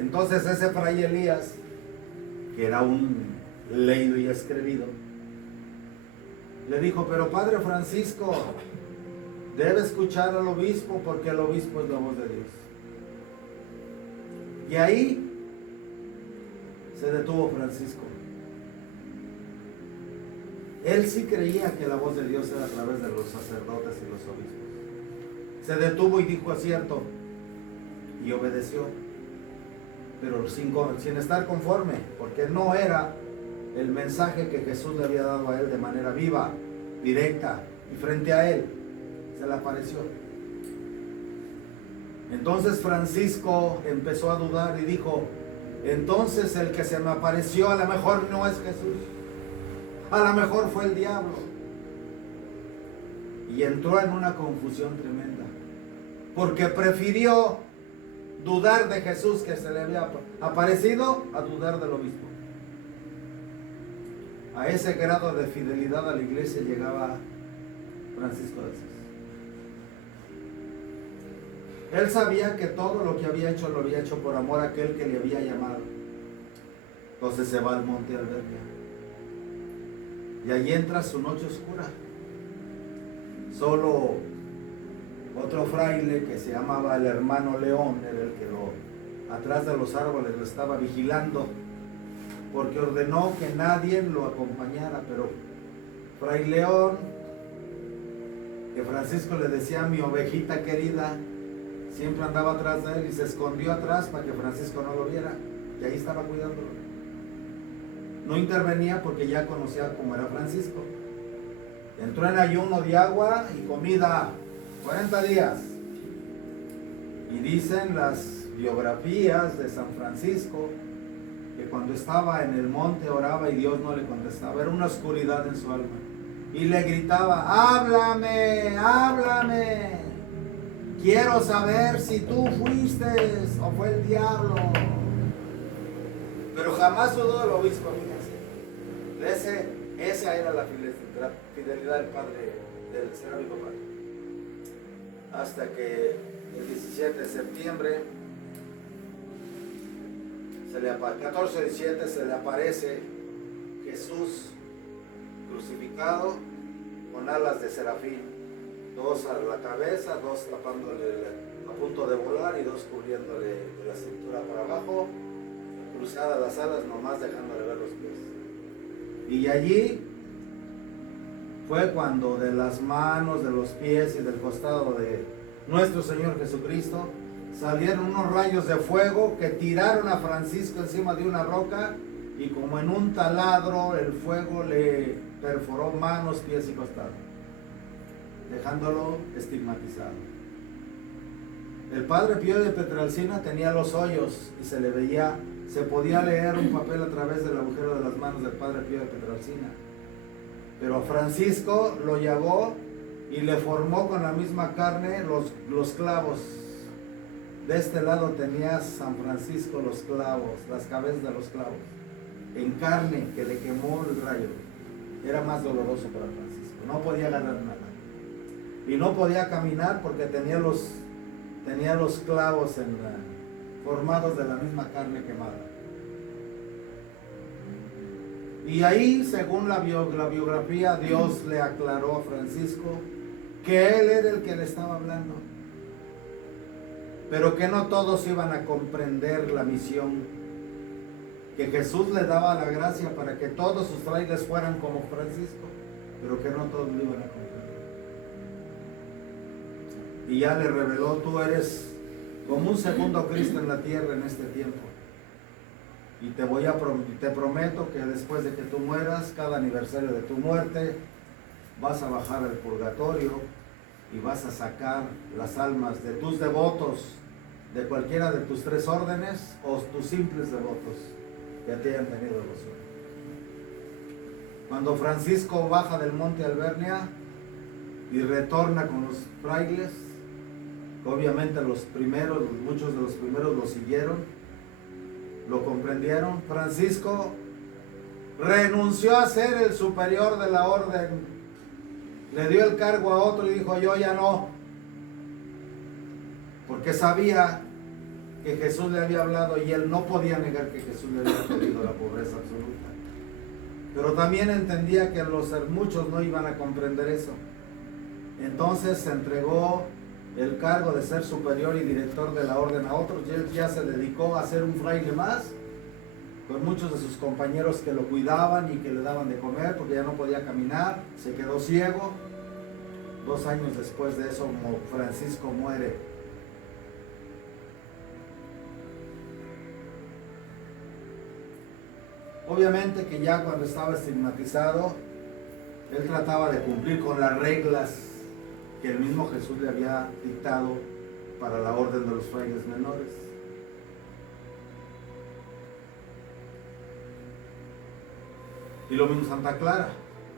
Entonces ese fray Elías, que era un leído y escribido, le dijo, pero Padre Francisco, debe escuchar al obispo porque el obispo es la voz de Dios. Y ahí se detuvo Francisco. Él sí creía que la voz de Dios era a través de los sacerdotes y los obispos. Se detuvo y dijo acierto y obedeció, pero sin estar conforme, porque no era el mensaje que Jesús le había dado a él de manera viva, directa, y frente a él se le apareció. Entonces Francisco empezó a dudar y dijo, entonces el que se me apareció a lo mejor no es Jesús, a lo mejor fue el diablo. Y entró en una confusión tremenda, porque prefirió dudar de Jesús que se le había aparecido a dudar del obispo. A ese grado de fidelidad a la iglesia llegaba Francisco de Asís. Él sabía que todo lo que había hecho lo había hecho por amor a aquel que le había llamado. Entonces se va al monte Albernia. Y allí entra su noche oscura. Solo otro fraile que se llamaba el hermano León era el que atrás de los árboles lo estaba vigilando, porque ordenó que nadie lo acompañara. Pero Fray León, que Francisco le decía mi ovejita querida, siempre andaba atrás de él y se escondió atrás para que Francisco no lo viera, y ahí estaba cuidándolo. No intervenía porque ya conocía cómo era Francisco. Entró en ayuno de agua y comida 40 días. Y dicen las biografías de San Francisco que cuando estaba en el monte oraba y Dios no le contestaba. Era una oscuridad en su alma. Y le gritaba, háblame, háblame. Quiero saber si tú fuiste o fue el diablo. Pero jamás dudó del obispo, fíjense. Esa era la fidelidad del padre, del Seráfico Padre. Hasta que el 17 de septiembre, 14-17, se le aparece Jesús crucificado con alas de serafín. 2 a la cabeza, 2 tapándole a punto de volar y 2 cubriéndole de la cintura para abajo, cruzadas las alas, nomás dejándole ver los pies. Y allí fue cuando de las manos, de los pies y del costado de nuestro Señor Jesucristo salieron unos rayos de fuego que tiraron a Francisco encima de una roca, y como en un taladro el fuego le perforó manos, pies y costado, dejándolo estigmatizado. El padre Pío de Petralcina tenía los hoyos y se le veía, se podía leer un papel a través del agujero de las manos del padre Pío de Petralcina. Pero Francisco lo llagó y le formó con la misma carne los clavos. De este lado tenía San Francisco los clavos, las cabezas de los clavos, en carne que le quemó el rayo. Era más doloroso para Francisco, no podía ganar nada. Y no podía caminar porque tenía los clavos formados de la misma carne quemada. Y ahí, según la biografía, Dios le aclaró a Francisco que él era el que le estaba hablando, pero que no todos iban a comprender la misión, que Jesús le daba la gracia para que todos sus frailes fueran como Francisco, pero que no todos lo iban a comprender. Y ya le reveló, tú eres como un segundo Cristo en la tierra en este tiempo. Y te prometo que después de que tú mueras, cada aniversario de tu muerte, vas a bajar al purgatorio y vas a sacar las almas de tus devotos, de cualquiera de tus 3 órdenes o tus simples devotos que te hayan tenido devoción. Cuando Francisco baja del monte Albernia y retorna con los frailes, obviamente muchos de los primeros lo siguieron, lo comprendieron. Francisco renunció a ser el superior de la orden, le dio el cargo a otro y dijo, yo ya no, porque sabía que Jesús le había hablado y él no podía negar que Jesús le había pedido la pobreza absoluta. Pero también entendía que muchos no iban a comprender eso. Entonces se entregó el cargo de ser superior y director de la orden a otros, y él ya se dedicó a ser un fraile más, con muchos de sus compañeros que lo cuidaban y que le daban de comer, porque ya no podía caminar, se quedó ciego. 2 años después de eso, Francisco muere. Obviamente que ya cuando estaba estigmatizado, él trataba de cumplir con las reglas que el mismo Jesús le había dictado para la orden de los frailes menores. Y lo mismo Santa Clara,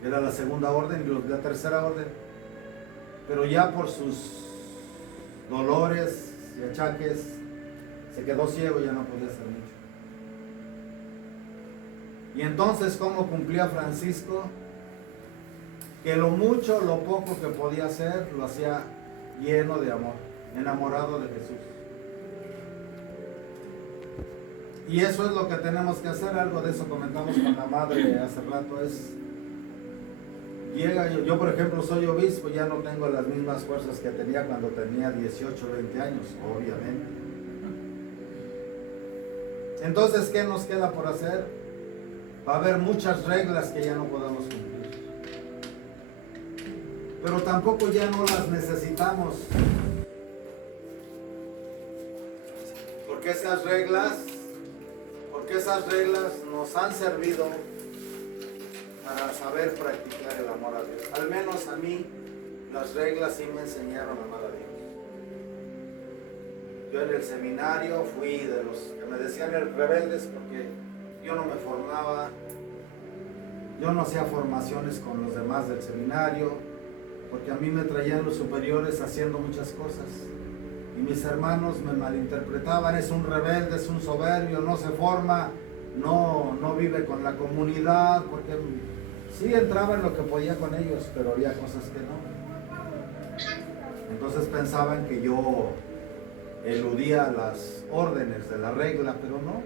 era la segunda orden y la tercera orden. Pero ya por sus dolores y achaques se quedó ciego y ya no podía hacer mucho. Y entonces, ¿cómo cumplía Francisco? Que lo mucho, lo poco que podía hacer, lo hacía lleno de amor, enamorado de Jesús. Y eso es lo que tenemos que hacer. Algo de eso comentamos con la madre hace rato. Yo por ejemplo soy obispo, ya no tengo las mismas fuerzas que tenía cuando tenía 18, 20 años, obviamente. Entonces, ¿qué nos queda por hacer? Va a haber muchas reglas que ya no podamos cumplir. Pero tampoco ya no las necesitamos. Porque esas reglas nos han servido para saber practicar el amor a Dios. Al menos a mí, las reglas sí me enseñaron a amar a Dios. Yo en el seminario fui de los que me decían rebeldes porque yo no me formaba, yo no hacía formaciones con los demás del seminario, porque a mí me traían los superiores haciendo muchas cosas. Y mis hermanos me malinterpretaban: es un rebelde, es un soberbio, no se forma, no vive con la comunidad, porque sí entraba en lo que podía con ellos, pero había cosas que no. Entonces pensaban que yo eludía las órdenes de la regla, pero no.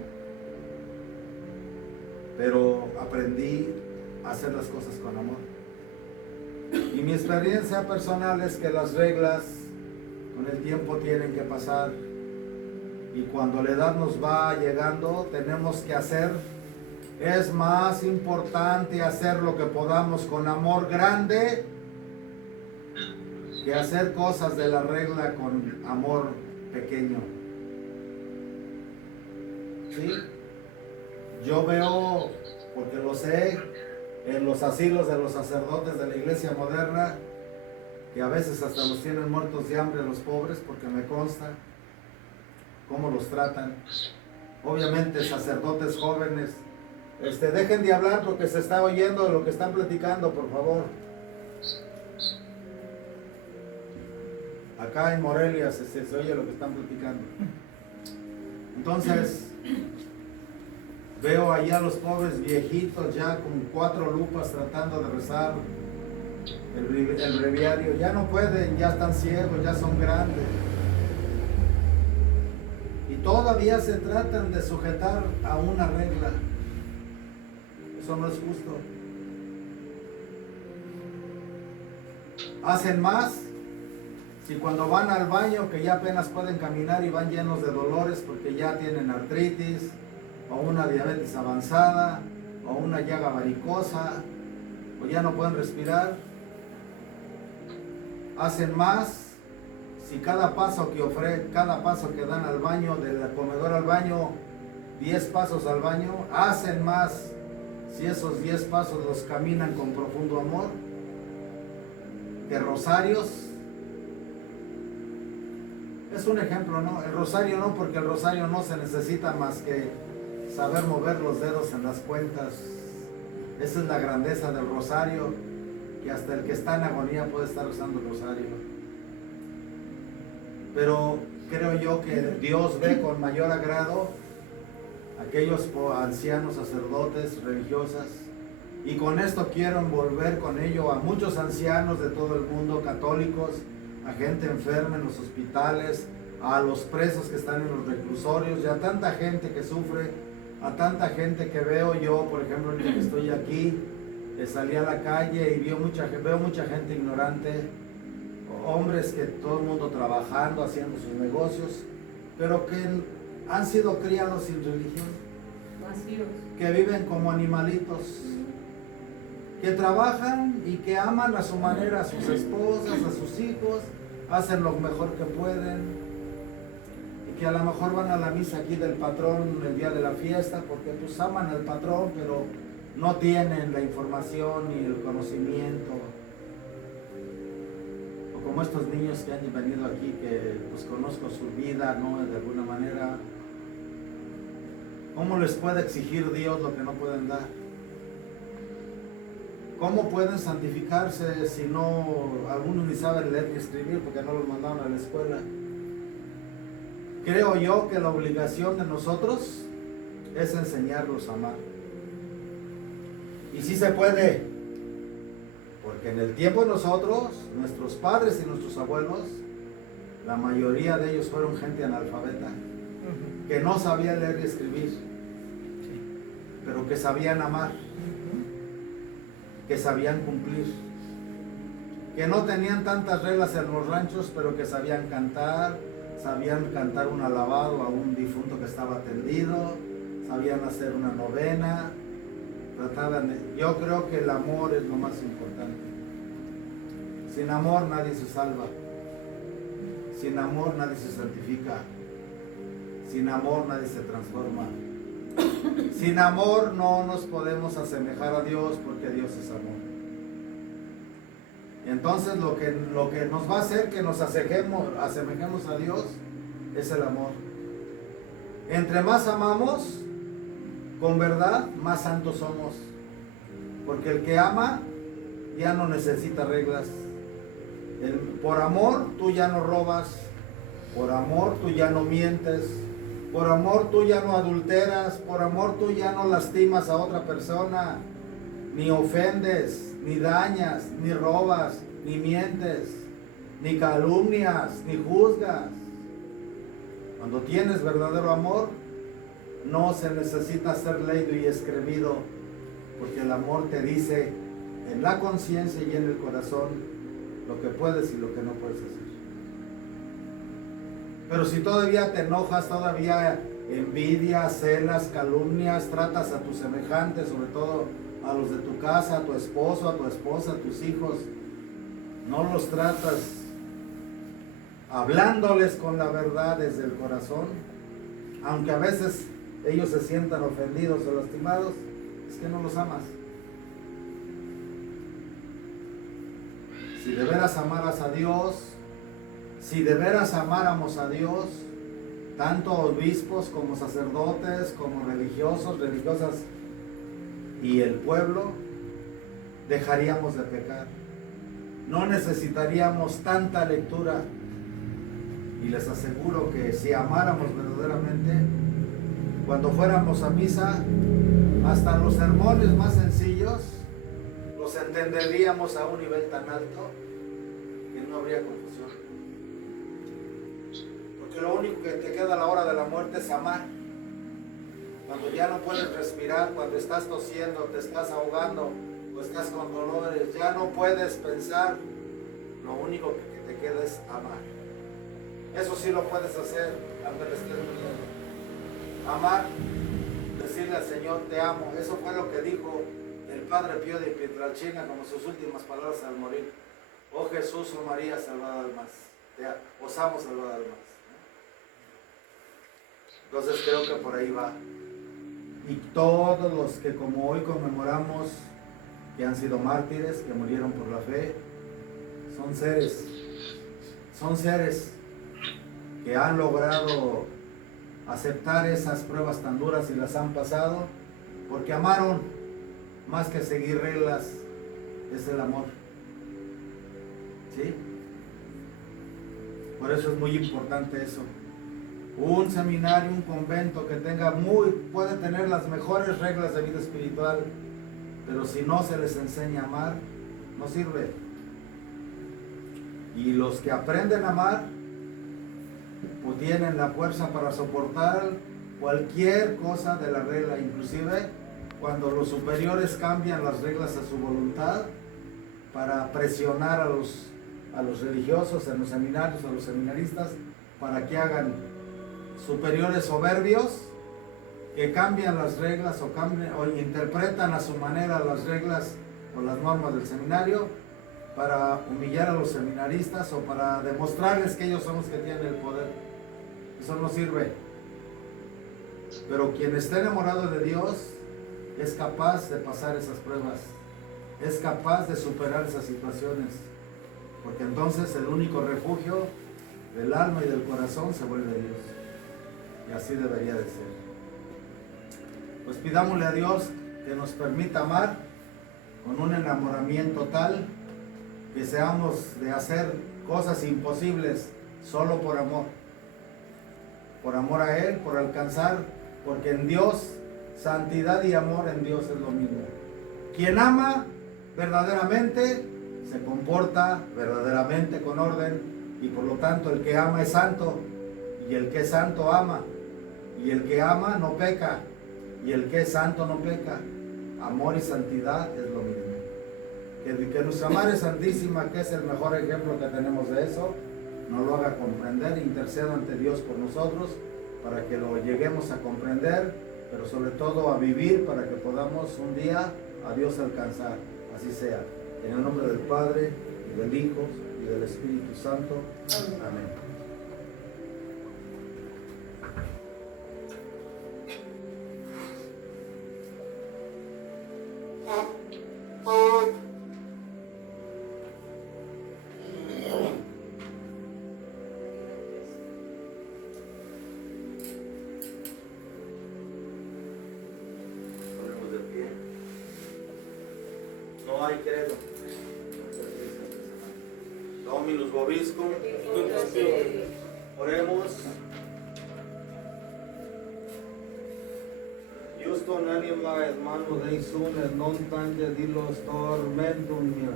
Pero aprendí a hacer las cosas con amor. Y mi experiencia personal es que las reglas con el tiempo tienen que pasar, y cuando la edad nos va llegando tenemos que hacer. Es más importante hacer lo que podamos con amor grande que hacer cosas de la regla con amor pequeño. ¿Sí? Yo veo, porque lo sé, en los asilos de los sacerdotes de la iglesia moderna, que a veces hasta los tienen muertos de hambre los pobres, porque me consta cómo los tratan. Obviamente sacerdotes jóvenes, dejen de hablar porque se está oyendo lo que están platicando, por favor. Acá en Morelia se oye lo que están platicando. Entonces, veo allá a los pobres viejitos ya con 4 lupas tratando de rezar el breviario. Ya no pueden, ya están ciegos, ya son grandes. Y todavía se tratan de sujetar a una regla. Eso no es justo. Hacen más si cuando van al baño, que ya apenas pueden caminar y van llenos de dolores porque ya tienen artritis, o una diabetes avanzada, o una llaga varicosa, o ya no pueden respirar. Hacen más si cada paso que dan al baño, del comedor al baño, 10 pasos al baño, hacen más si esos 10 pasos los caminan con profundo amor, que rosarios. Es un ejemplo, ¿no? El rosario no, porque el rosario no se necesita más que saber mover los dedos en las cuentas. Esa es la grandeza del rosario, que hasta el que está en agonía puede estar usando el rosario. Pero creo yo que Dios ve con mayor agrado aquellos ancianos, sacerdotes, religiosas, y con esto quiero envolver con ello a muchos ancianos de todo el mundo, católicos, a gente enferma en los hospitales, a los presos que están en los reclusorios, y a tanta gente que sufre, a tanta gente que veo yo, por ejemplo, ahorita que estoy aquí, salí a la calle y veo mucha gente ignorante, hombres que todo el mundo trabajando, haciendo sus negocios, pero que han sido criados sin religión, vacíos, que viven como animalitos, que trabajan y que aman a su manera a sus esposas, a sus hijos, hacen lo mejor que pueden, y que a lo mejor van a la misa aquí del patrón el día de la fiesta, porque pues aman al patrón, pero no tienen la información ni el conocimiento. O como estos niños que han venido aquí, que pues conozco su vida, ¿no? De alguna manera. ¿Cómo les puede exigir Dios lo que no pueden dar? ¿Cómo pueden santificarse si no, algunos ni saben leer ni escribir porque no los mandaron a la escuela? Creo yo que la obligación de nosotros es enseñarlos a amar. Y sí se puede, porque en el tiempo de nosotros, nuestros padres y nuestros abuelos, la mayoría de ellos fueron gente analfabeta, que no sabía leer y escribir, pero que sabían amar, que sabían cumplir, que no tenían tantas reglas en los ranchos, pero que sabían cantar un alabado a un difunto que estaba tendido, sabían hacer una novena, yo creo que el amor es lo más importante. Sin amor nadie se salva, sin amor nadie se santifica, sin amor nadie se transforma. Sin amor no nos podemos asemejar a Dios, porque Dios es amor. Y entonces lo que nos va a hacer que nos asemejemos a Dios es el amor. Entre más amamos con verdad, más santos somos, porque el que ama ya no necesita reglas. Por amor tú ya no robas, por amor tú ya no mientes, por amor tú ya no adulteras, por amor tú ya no lastimas a otra persona, ni ofendes, ni dañas, ni robas, ni mientes, ni calumnias, ni juzgas. Cuando tienes verdadero amor, no se necesita ser leído y escribido, porque el amor te dice en la conciencia y en el corazón lo que puedes y lo que no puedes hacer. Pero si todavía te enojas, todavía envidias, celas, calumnias, tratas a tus semejantes, sobre todo a los de tu casa, a tu esposo, a tu esposa, a tus hijos, no los tratas hablándoles con la verdad desde el corazón, aunque a veces ellos se sientan ofendidos o lastimados, es que no los amas. Si de veras amaras a Dios, si de veras amáramos a Dios, tanto obispos como sacerdotes, como religiosos, religiosas y el pueblo, dejaríamos de pecar. No necesitaríamos tanta lectura. Y les aseguro que si amáramos verdaderamente, cuando fuéramos a misa, hasta los sermones más sencillos los entenderíamos a un nivel tan alto que no habría confusión. Porque lo único que te queda a la hora de la muerte es amar. Cuando ya no puedes respirar, cuando estás tosiendo, te estás ahogando o estás con dolores, ya no puedes pensar, lo único que te queda es amar. Eso sí lo puedes hacer aunque te estés muriendo. Amar, decirle al Señor te amo. Eso fue lo que dijo el Padre Pío de Pietrelcina como sus últimas palabras al morir. Oh Jesús, oh María, salvad almas. Os amo, salvad almas. Entonces creo que por ahí va. Y todos los que como hoy conmemoramos, que han sido mártires, que murieron por la fe, son seres que han logrado aceptar esas pruebas tan duras y las han pasado porque amaron más que seguir reglas. Es el amor, ¿sí? Por eso es muy importante eso. Un seminario, un convento que puede tener las mejores reglas de vida espiritual, pero si no se les enseña a amar, no sirve. Y los que aprenden a amar, pues tienen la fuerza para soportar cualquier cosa de la regla, inclusive cuando los superiores cambian las reglas a su voluntad para presionar a los religiosos en los seminarios, a los seminaristas, para que hagan superiores soberbios, que cambian las reglas o interpretan a su manera las reglas o las normas del seminario para humillar a los seminaristas o para demostrarles que ellos son los que tienen el poder. Eso no sirve. Pero quien esté enamorado de Dios es capaz de pasar esas pruebas, es capaz de superar esas situaciones, porque entonces el único refugio del alma y del corazón se vuelve Dios. Y así debería de ser. Pues pidámosle a Dios que nos permita amar con un enamoramiento tal que seamos de hacer cosas imposibles solo por amor a Él, por alcanzar, porque en Dios, santidad y amor en Dios es lo mismo. Quien ama verdaderamente se comporta verdaderamente con orden, y por lo tanto el que ama es santo, y el que es santo ama, y el que ama no peca, y el que es santo no peca. Amor y santidad es lo mismo. Que nuestra Madre Santísima, que es el mejor ejemplo que tenemos de eso, nos lo haga comprender, interceda ante Dios por nosotros, para que lo lleguemos a comprender, pero sobre todo a vivir, para que podamos un día a Dios alcanzar. Así sea. En el nombre del Padre, y del Hijo, y del Espíritu Santo. Amén. Ponemos de pie. No hay credo. Dominus vobiscum. Oremos. Justum anima et manu Dei sum et non tange dillos tormentum mia.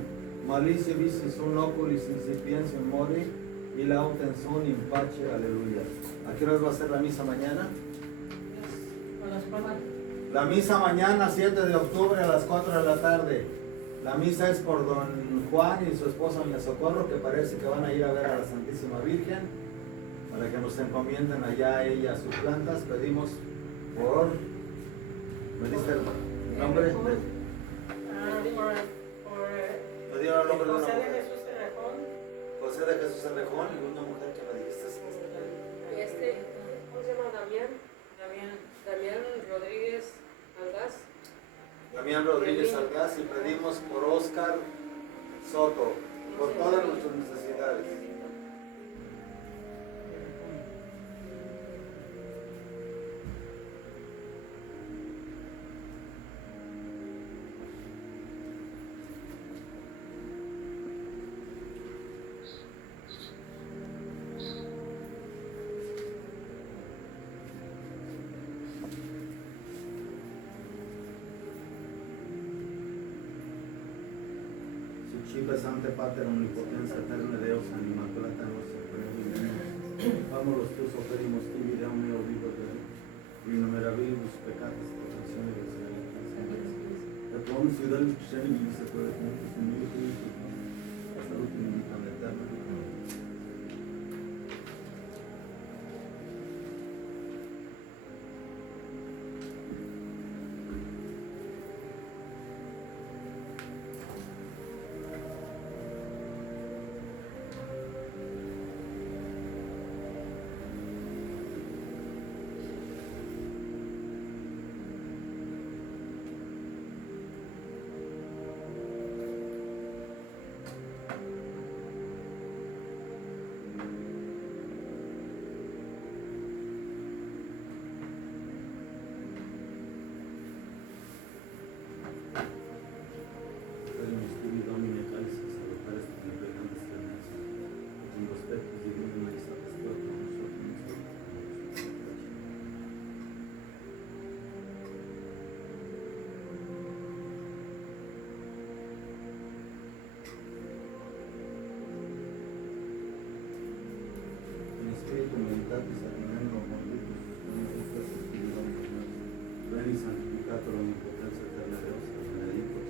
Malicia vicis un oculis incipientia mori y la obtención in pace. Aleluya. ¿A qué hora va a ser la misa mañana? La misa mañana, 7 de octubre a las 4 de la tarde. La misa es por don Juan y su esposa Doña Socorro, que parece que van a ir a ver a la Santísima Virgen, para que nos encomienden allá ella sus plantas. Pedimos por... ¿Me diste el nombre? ¿Me dieron el nombre de una José de mujer? Jesús Cerrejón. José de Jesús Cerrejón y una mujer que me dijiste. ¿Cómo se llama? Damián Rodríguez Aldaz. Damián Rodríguez Algaz, y pedimos por Óscar Soto, por todas nuestras necesidades. Siempre Sante Pater Omnipotencia Eterna Deus Animaculata Nostra Vámonos tus operimos tu video meo vivo de Vino meravillosos pecados protección de los de todos ciudad los cristianos y se puede juntos en hasta la última vida eterna. Meditatis adminendo conditus, Veni Sanctificator Omnipotencia Eterna Deus, benedictus.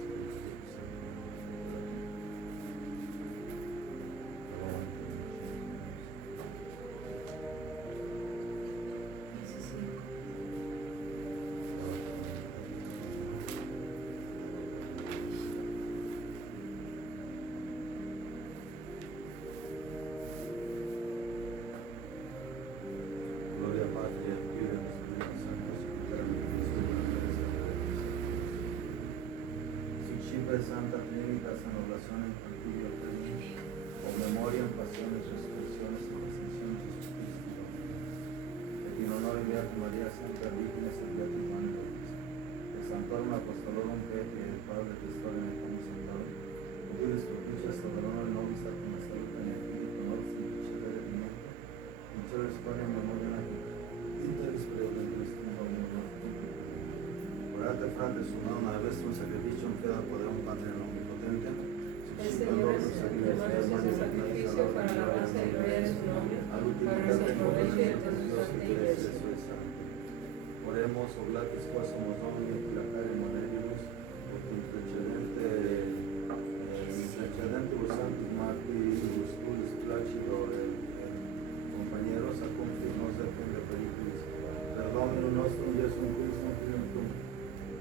Santa Trinitas en oración en continuo término, con memoria en pasiones, resurrecciones y ascensión de Jesucristo. En honor y beato María Santa Virgen y San Beato Juan de Santorum Apostolorum Pepe y el Padre de Historia en el Como Santor, Ubides propicias Soberano en Novis Arcum Salud en el Espíritu Novis y Pichel de Pimiento, en Chole España Memoria en la Interis Preodentis Tumba Mundo, por Orate frate su nome, avesse un sacrificio, un fede al potere, un Padre omnipotente. El Señor es hermanos de sacrificio para la alabanza y gloria de su nombre, para nuestro provecho y el de su santa iglesia. Oremos, oblates quas somos Domini, et placare moneribus, et intercedentibus sanctus Martiribus tuis placido, compañeros, a confirmos de de periculis. Per Dominum nostrum Iesum Christum, Filium tuum,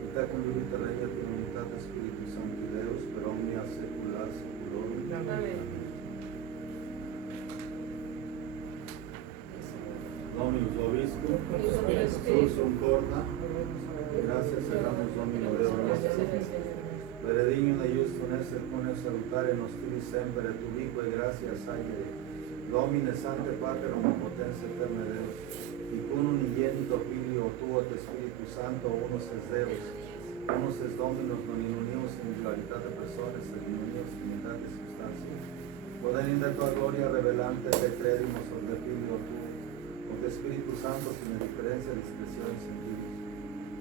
et tecum vivita regnat in unitate Spiritus Sancti Deus, per omnia saecula saeculorum. Amén. Dominus vobiscum, sursum corda, gracias hagamos Domino Deo nostro. Veredignum et justum esser cone salutare nostri semper et ubique gratias agere. Domine Sancte Pater omnipotens eterne Deus, hic unum unigenito Filio tuo et Spiritus Sancto, unus es Deus, unus es Dominus, non in unius singularitate persones, sed in unius trinitate substantia. Poderinde tua gloria revelante te credimus od de Filio tuo, od de Spiritus Sancto sin diferencia discretionis sentiris.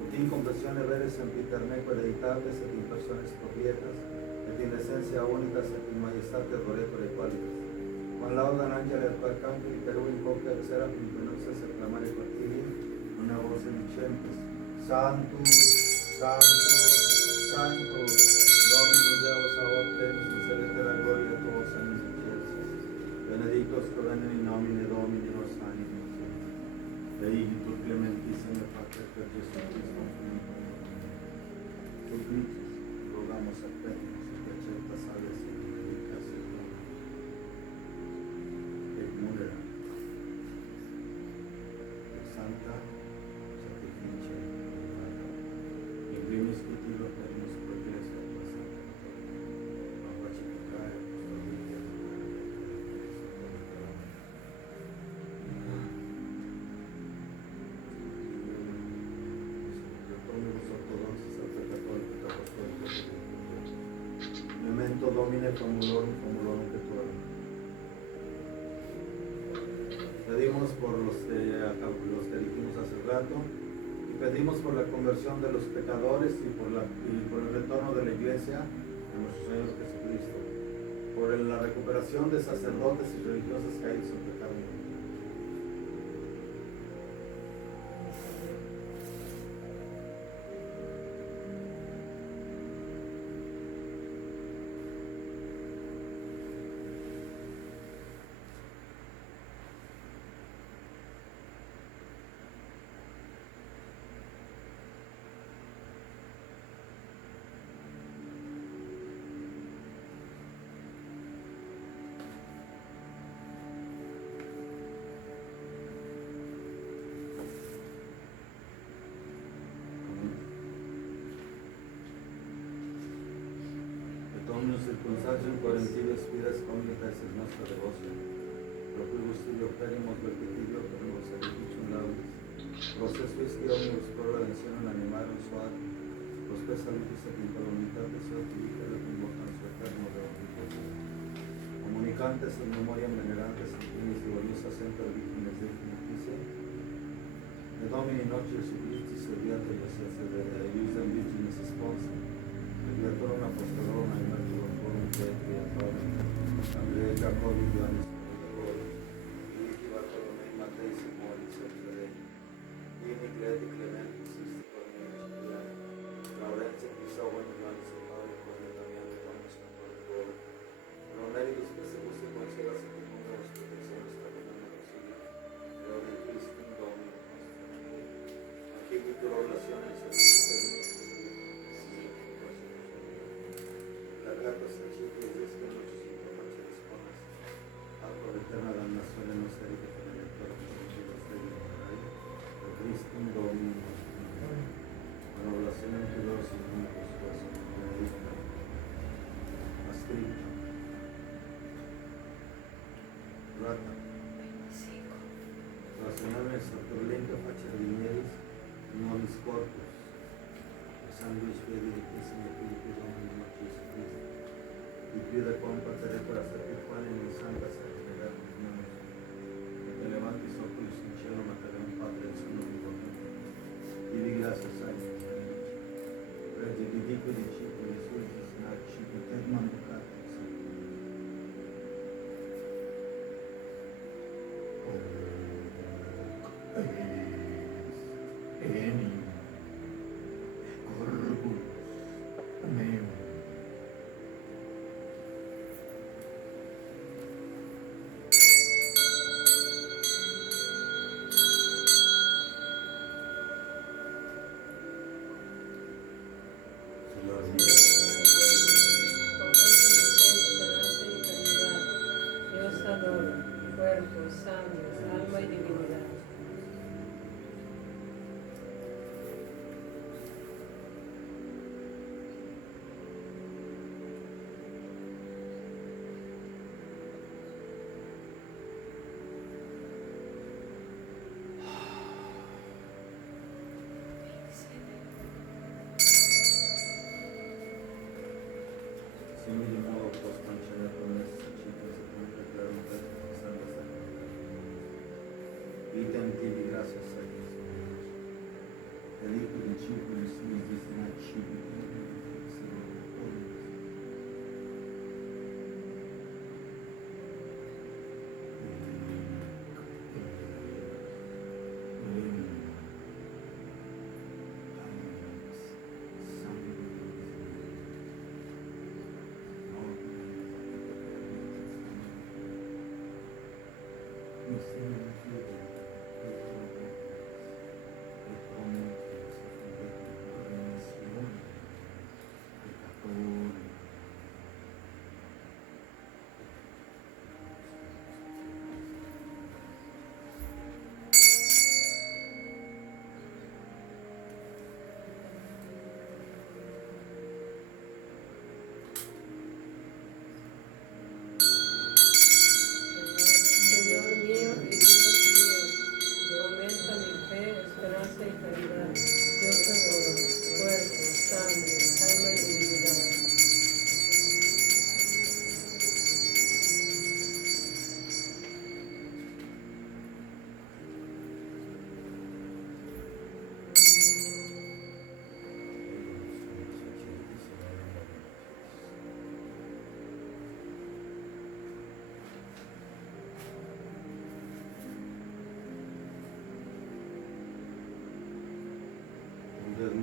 Ut in compressione vere sempiterneque deitates et in persones propietas, et in essentia unitas et in majestate adoretore qualitas. Quan laudan angeli ad qual campuli per in coque serafim penusas et clamare quatili, una voce dicentes, Sanctus, Sanctus, Sanctus, Dominus Deus Sabaoth plenius misericorde gloria tuos in excelsis. Benedictus provenere in nomine Domini nos animos. Benedictus clementissime Pater per Jesús Cristo. Supplicis, rogamos a Petrus, que acepta salves y predicas el nombre. Et munera. Santa sacrificia. In primis cultivo termus progresso et la Santa Católica. A pacificare apostolica. Memento Domine famulorum que tu eres. Pedimos por los que dijimos hace rato, y pedimos por la conversión de los pecadores y por el retorno de la iglesia de nuestro Señor Jesucristo, por la recuperación de sacerdotes y religiosos caídos en pecado. Dominus circunstancium correntives fides communitas es nostra devoción. Pro quibus Filio operimus vertitivio per nos sacrificium laudis. Proces fisci omnibus pro redemptionem animarum suarum. Prospe salutis et incolumitate suat vicere convocans eterno de omnipotens. Comunicantes in memoriam venerantes in finis gloriosa semper victimes Dei Finitice. Et Domini noce Jesucristi serviate Iosef de Iusem Virginis Sponsa. Mediatorum Apostolorum Aemerturum Forum Creatorum Andrei Jacobi Ioannis Paulus Filippi Bartolomei Matei Simonis et Fedei Dini Cleti Clementis Isti Cornelius Cipriani Laurentia Crisógono Ioannis et Pauli Corne Damiano Thomas Cantor Romeribus Pesebus et Concelas et Cumulus Protectiones Tabenana Auxilio Gloria Christum Domini Nostrum Accipitur Oblaciones et Cartas en Chipre y es que muchos informaciones pones a por eterna damnación en los seres que tienen el cuerpo de los de Israel, de Cristo, un dominio, con oblación entre dos y únicos huesos, benedicta, ascripta, rata, racionales, saturlinca, facia de vinieris, novis corpus, sanguis fedili, quisime Filippi, Domini, Noche, Jesucristo. Y pide compatere para ser Juan en el Santa Sacramental de Dios. Que te levantes, oh Cristo, en cielo, Materem, Padre, en su nombre, y di gracias a Dios. Simili modo post concedere promesse, cifre, secondo declaro un testo salva sempre. Vita in te di grazia sempre. Delito di cibo di sui destinati cibi.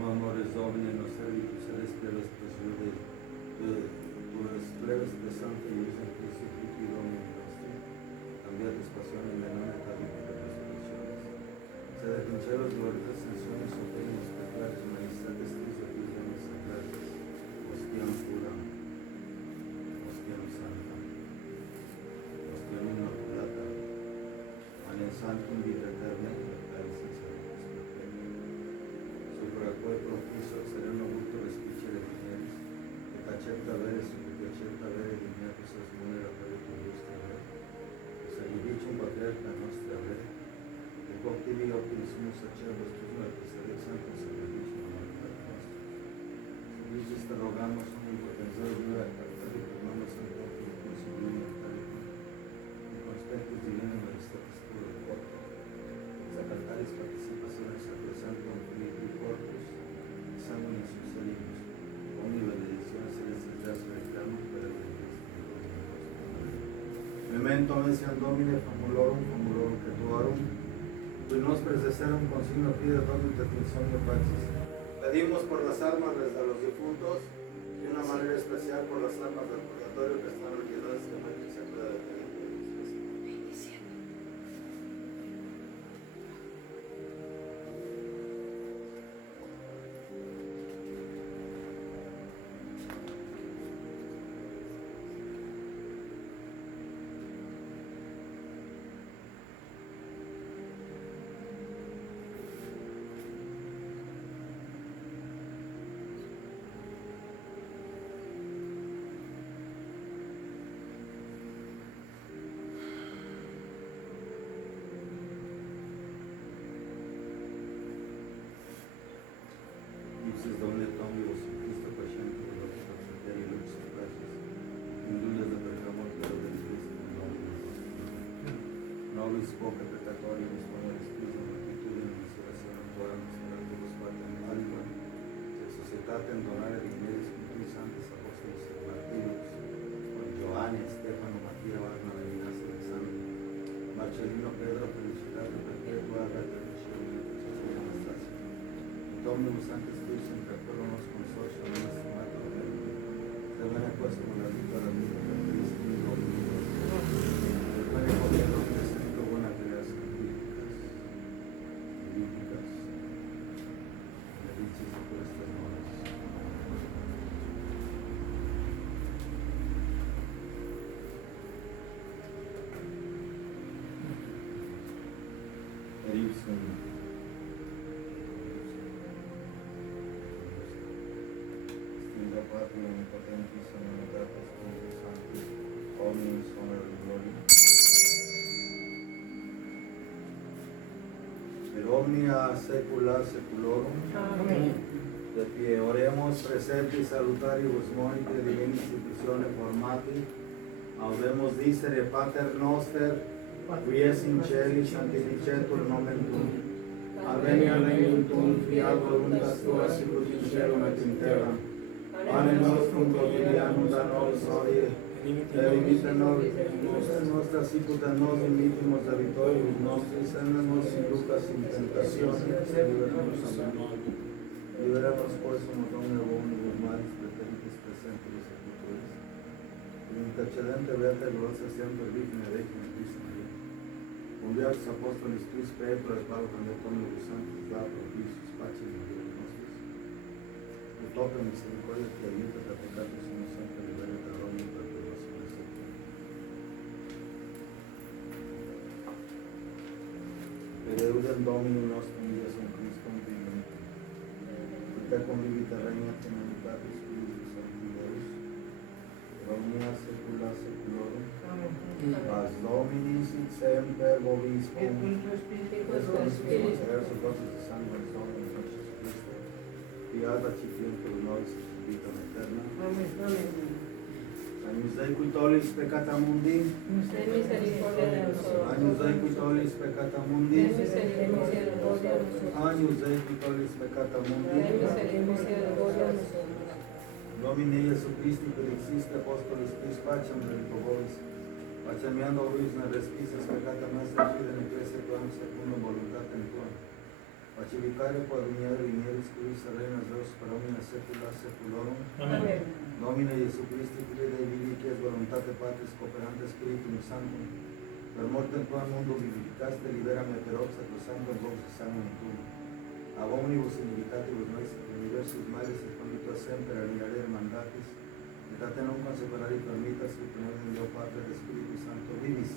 Amores Domini, nos servicios celestiales, presude tus breves de Santa y Virgen Cristo, y Domini nostro, cambiad tus pasiones en la unidad de las resurrecciones. Se de concelos glorias, ascensiones, obtenos, peclares, majestades, Cristo, Virgenes, sacradas, Ostión pura, Ostión santa, Ostión inmaculata, Manen Sanctum vita eterna, Peccaris sincera. Poi profuso sereno molto respicere di Nieris, e t'accetta avere su cui ti accetta avere di mia che sos buone la per tu giusto avere, e se gli dice un patriarca nostra avere, e con ti vi optimismus acervos tus muertes, ed santo sacrificio non per nostro. Se dice sta rogamos un impotenzado Dios católico, hermano santo, con sublime católico, y conspectus divina majestatis tu de corto, sacrataris participaciones sacrosanto Filippi corpus, sanguinis sucedimos, omni benedicciones celestes gracias reclamo per el Memento mesian Domine famulorum cretuarum, qui nos presecerum consigno fide Domini tetensonio pacis. Pedimos por las almas de los difuntos y de una manera especial por las almas del purgatorio que están olvidadas que no hay que se acuerda de tener. Ipsis Domine Tomibus Cristo patiente de los fratelli lucis praxis, indulges de pecamor pero del Cristo Domine. Nobis poca peccatoribus honoris Cristo multitudine miserazione tuarum esperando vos patem alma, et societatem donare digneris culturis santis apostolis et martirius, con Giovanni, Stefano, Mattia, Wagner, Ignacio, Alexandre, Marcellino, Pedro, Felicitato, Perpetua, Agata, Michele, Sofia, Anastasia. Dominus Sanctus Deus in perpetuos consortio nostrum et Domini, se bene questo con la vita la vita per Cristo Domini nostro. Per quale potere Domine Santo buona creazione vivificas, delicias de queste horas. Ipsum Patria omnipotentis omnipotens Spiritus Sanctus, omnis honor et gloria. Per omnia saecula saeculorum. Amén. De pie, oremos, precepti salutaribus monite divini institutione formati, audemus dicere Pater noster, qui es in celi sanctificetur nomen tuum, adveniat regnum tuum, fiat voluntas tua sicut in cielo et in terra. Pane nostrum quotidianum da nobis hodie, et dimite nobis debitores nostras sicut et nos dimitimus debitoribus nostris, et ne nos inducas in tentationes, sed libera nos a malo. Liberanos pues como Domine omnibus malis, preteritis presentis et futuris. Intercedente Beata gloriosa siempre Virgen Regina Christi Maria. Conviatus Apostolis Tuis Petro et Paolo et omnibus sanctis Dato Iisus pace in Deo nostris. Utopia misericordia et aiuta et peccatus innocente libera et Domini perpetuum secula. Per eudem Dominum nostrum Iesum Christum vivim. Te convivita regnat in unitatis Spiritus Sancti Deus, omnia saecula saeculorum. Paz Domini sit semper vobiscum, et cum spiritus verso Godus sanguis Domini nostris Christi, fiat accipientur nobis et vitam aeterna. Agnus Dei qui tollis peccata mundi, Ten misericordia de nosotros. Agnus Dei qui tollis peccata mundi, Ten misericordia de nosotros. Agnus Dei qui tollis peccata Ten mundi. misericordia de nosotros. Domine Iesu Christi, per existe apostolis Tuis pacem relico vobis, pacem meando vobis ne respices peccata mestra fide ne cresce tuam secundum voluntatem tuam. Pacificare quod uniere vinieris Tuis reinas Deus per omnia saecula saeculorum. Amén. Domine Iesu Christi, Fili Dei vivi, qui es voluntate Patris cooperante Spiritum Sanctum, per mortem tuam mundo vivificaste, liberame per obsequio sanctum vobis sanguinem tuum. Ab omnibus iniquitatibus nois universus males et conditua semper alienare mandatis, et a te non consequenari permitas que tenemos Deo Padre et Spiritus Sancto vivis,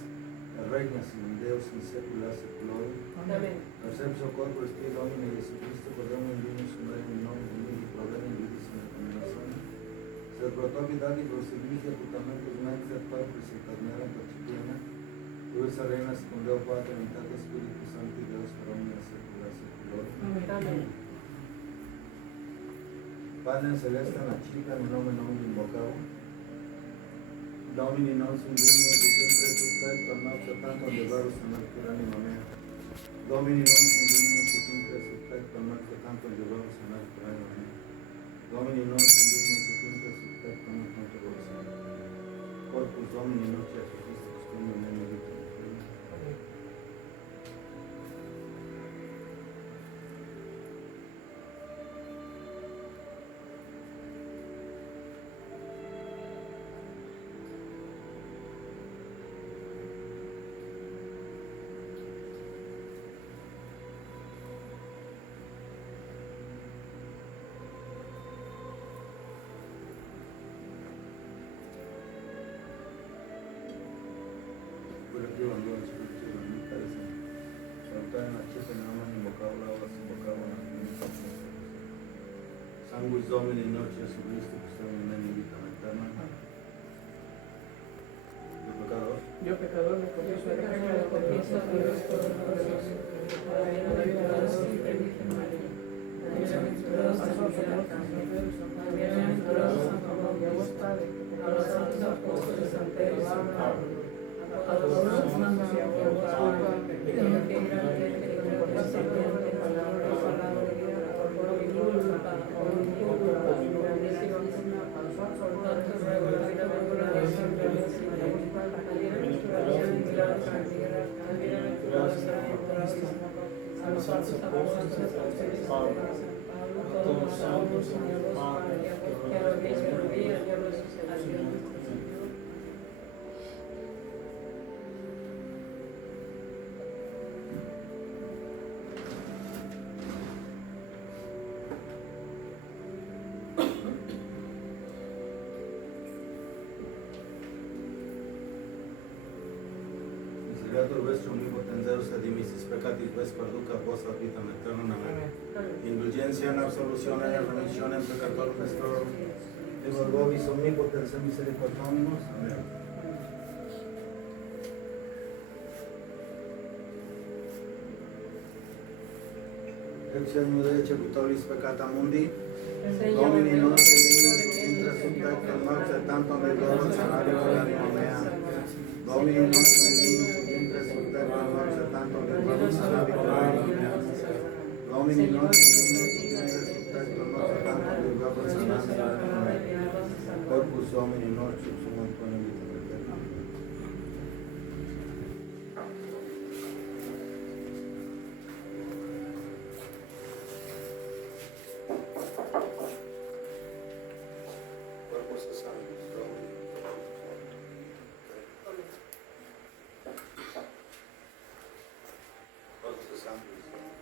et regnas in Deus in saecula saeculorum. Amén. Perceptio corporis Tui Domine Iesu Christo, quodem in dignus sumere in nomine Domini proveni vitis in condenazione, sed pro topi dagi proseguiti apputamentus mens et corporis et admeram percipiena, Tuis reinas cum Deo Padre unitate Spiritus Sancti Deus per omnia saecula saeculorum. Amén. Padre celeste nacica in nome Domini invocavo, Domini non sum dignus et sempre subtecto nostro tanto levarus in altura anima mea. Domini non sum dignus et sempre subtecto nostro tanto levarus in altura anima mea. Domini non sum dignus et sempre subtecto nostro tanto levarus in altura anima mea. Corpus Domini noce a Christi customum ne meditum. Sanguis Domini noce Iesu Christi, custodium in vitam aeterna. Yo pecador, Yo pecador me confieso de pecado, Pecador, confieso a Dios Todopoderoso, a la bienaventurada siempre Virgen María, a la bienaventurada San Miguel Arcángel, a la bienaventurada San Pablo, a los santos apóstoles San Pedro y San Pablo, a los santos Santiago y Juan, y a los que grandemente creo que serpiente, palabra de vida, por mi culpa, grandísima, por tanto ruego la bienaventurada siempre Virgen María, a la bienaventurada Santa a la bienaventurada a los santos apóstoles San Pablo, a todos los santos y a los padres, que a los que se olvidan y a los sucesivos. Creator vuestro omnipotens Deus et dimissis peccatis ves perducat vos ad vitam aeternam. Amen. Indulgencia en absolución en remisión en peccatorum nostrorum. Ego vobis omnipotens et misericordiamus. Amen. Signore, cebutolis peccata mundi, Señor, Domini non Dios, segnum de que intra sum pectum nox et tantum de gloria salario anima mea. Domini Señor, non segnum intra sum pectum nox et tantum de gloria salario anima mea. Domini non segnum intra sum pectum nox et tantum de gloria salario anima mea. Corpus Domini nostrum sum quam vita perpetua. Corpus Sanctus Domini. Corpus Sanctus Domini.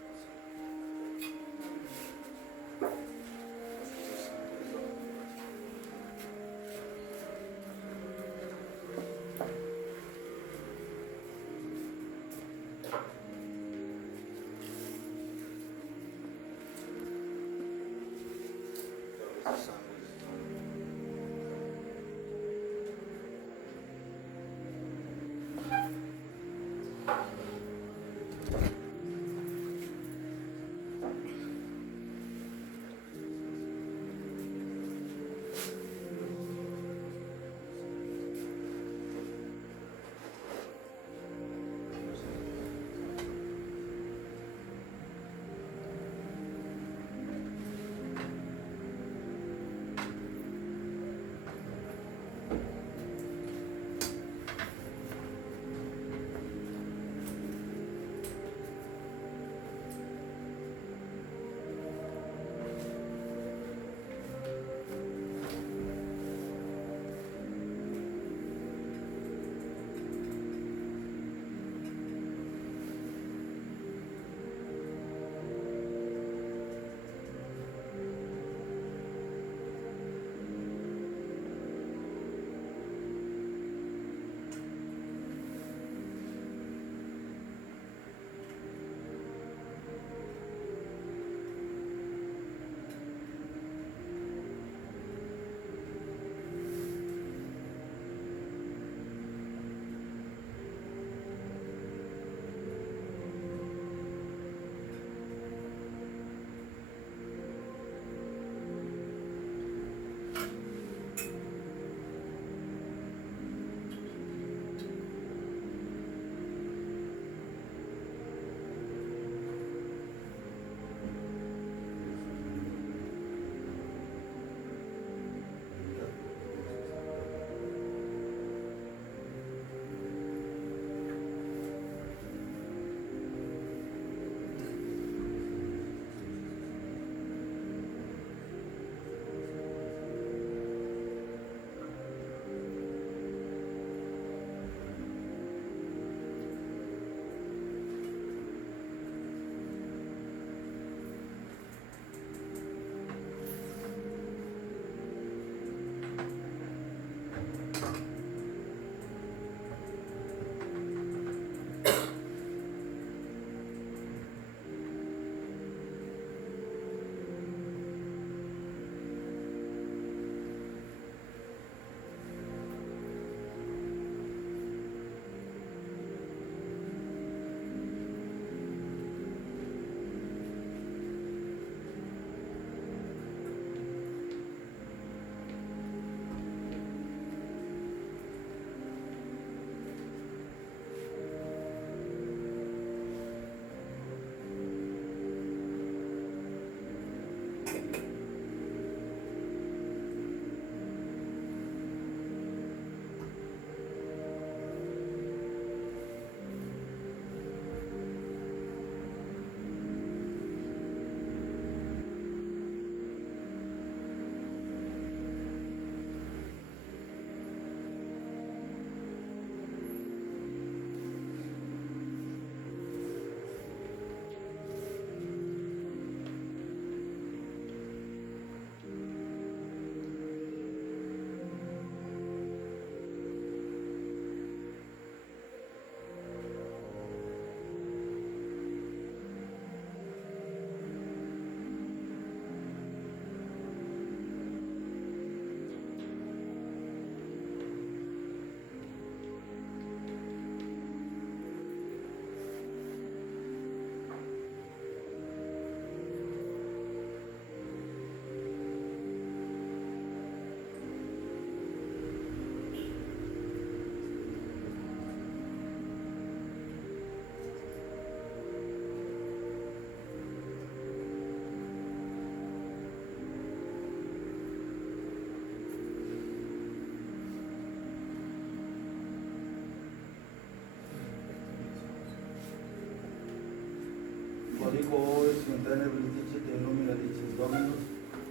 Odico ois in tenebris dicit in lumina dicis Dominus,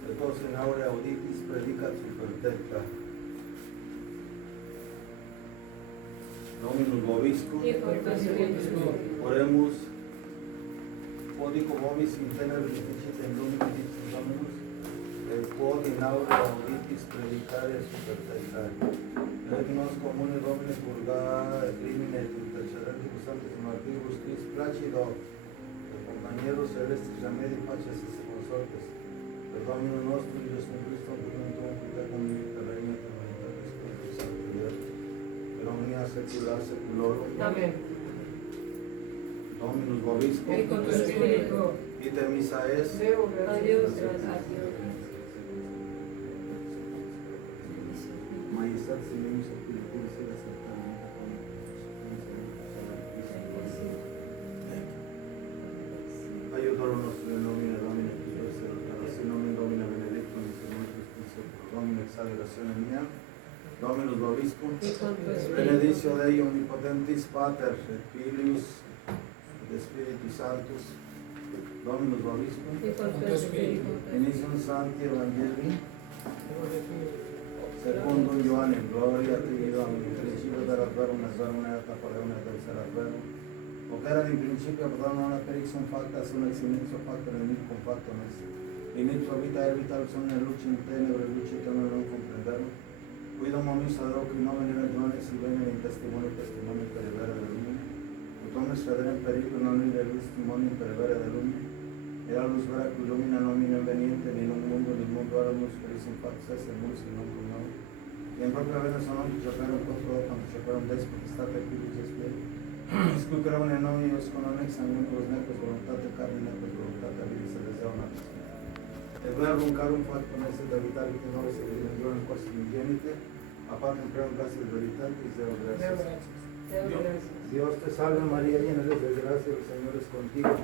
et os in aurea auditis predicat supertecta. Dominus vobiscum, oremus. Odico vobis in tenebris dicit in lumina dicis Dominus, et quod in aurea auditis predicare supertecta. Et nos comune Domine purga et crimine et intercedentibus sanctis martiribus Christ placido, compañeros celestes, remedi, paces y consortes. El Domino nostro y Dios Cristo, Cristo, Cristo, Cristo, Reina, Humanidad, Espíritu Santo, Dios, per omnia secula seculorum. Amén. Dominus vobiscum, Y con tu espíritu. ite missa es. Adiós, gracias. Majestad, silemus espirituis et aceptamen. Aiutorium nostrum in nomine Domini, Christus et in nomine Domini benedictum, in nomine Christus, Domini exaltazione mia. Dominus vobiscum, benedictio Dei omnipotentis Pater, et Filius, et Spiritus Sanctus. Dominus vobiscum, Y con tu espíritu. inicium Sancti Evangelii, secundum Ioannem, gloria a Te, Domine, in principio erat verum, et verum erat verum, et ex erat verum. Hoc erat in principio, et verum non per ixum facta, sunt ex nihilo facta, et nihil factum est. In ipso vita et vital sunt in luce in tenebre, luce eterna non comprenderum. Quidam omnis ad hoc in nomine Domini, si bene in testimone per vera de lumine. Ut omnes federem periculum non in testimonium per vera de lumine. Et a luz vera qui lumina nomine veniente, in un mundo aramus per ixum facta, et mus in non cum y en propia vena sonom chocaron contra cuando chocaron des potestate Filus et Spiritus. Escucharon en nomine Dios con onex sanguinibus necos voluntate carne necos voluntate viris et deseo natus. Et verbum carum factum est et vitality nobis et dimensione quas ingenite, aparte creum gracias veritatis, Deo gracias. Dios te salve María, llena eres de gracia, el Señor es contigo.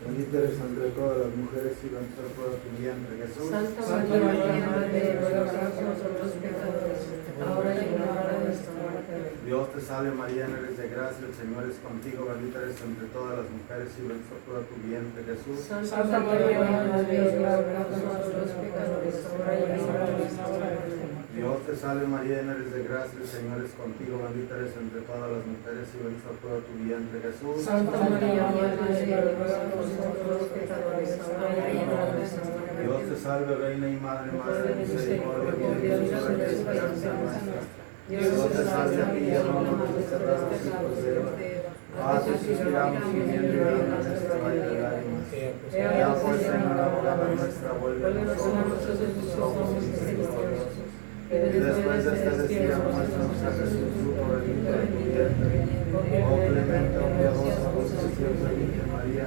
Bendita eres entre todas las mujeres y bendito el fruto de tu vientre, Jesús. Santa María, Madre de Dios, ruega por nosotros los pecadores, ahora y en la hora de nuestra muerte. Dios te salve María, llena eres de gracia, el Señor es contigo, bendita eres entre todas las mujeres y bendito el fruto de tu vientre, Jesús. Santa María, Madre de Dios, ruega por nosotros los pecadores, ahora y en la hora de nuestra muerte. Dios te salve María, llena eres de gracia, el Señor es contigo, bendita eres entre todas las mujeres y bendito el fruto de tu vientre, Jesús. Santa María, Madre de Dios, ruega por nosotros los pecadores, ahora y en la hora de nuestra muerte. Dios te salve, Reina y Madre, Madre de misericordia, vida y dulzura y esperanza nuestra. Dios te salve a ti, llamamos a los cerrados hijos de Eva. A ti suspiramos gimiendo y llorando en nuestra valle de lágrimas. Ea pues, Señor, abogada nuestra, vuélvenos a nosotros tus ojos misericordiosos. Y después de este destierro, muéstranos a Jesús, fruto bendito de tu vientre. Oh clemente, oh piadosa, dulce y cielosa Virgen María,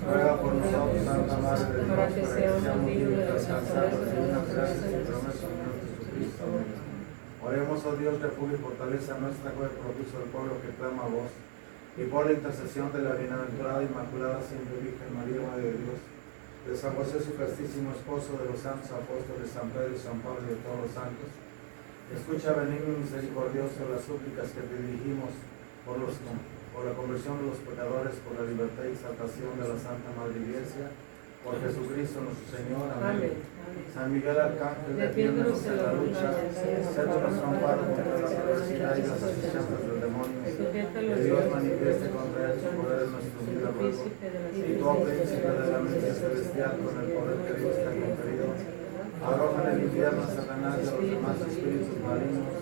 ruega por nosotros, Santa Madre de Dios, para que seamos dignos de alcanzar las divinas gracias y promesas de Señor Jesucristo. Amén. Oremos, oh Dios, refugio y fortaleza nuestra, juez propicio del pueblo que clama a vos, y por la intercesión de la bienaventurada Inmaculada siempre Virgen María, Madre de Dios, de San José, su castísimo esposo, de los santos apóstoles San Pedro y San Pablo y de todos los santos, escucha benigno y misericordioso las súplicas que te dirigimos por la conversión de los pecadores, por la libertad y exaltación de la Santa Madre Iglesia, por Jesucristo nuestro Señor. Amén. San Miguel Arcángel, defiéndonos en la lucha, séntanos amparo contra la perversidad y las asechanzas del demonio. Que Dios manifieste contra él su poder en nuestro vida luego. Y tú, príncipe de la mente celestial, con el poder que Dios te ha conferido, arroja en el infierno a Satanás y a los demás espíritus malignos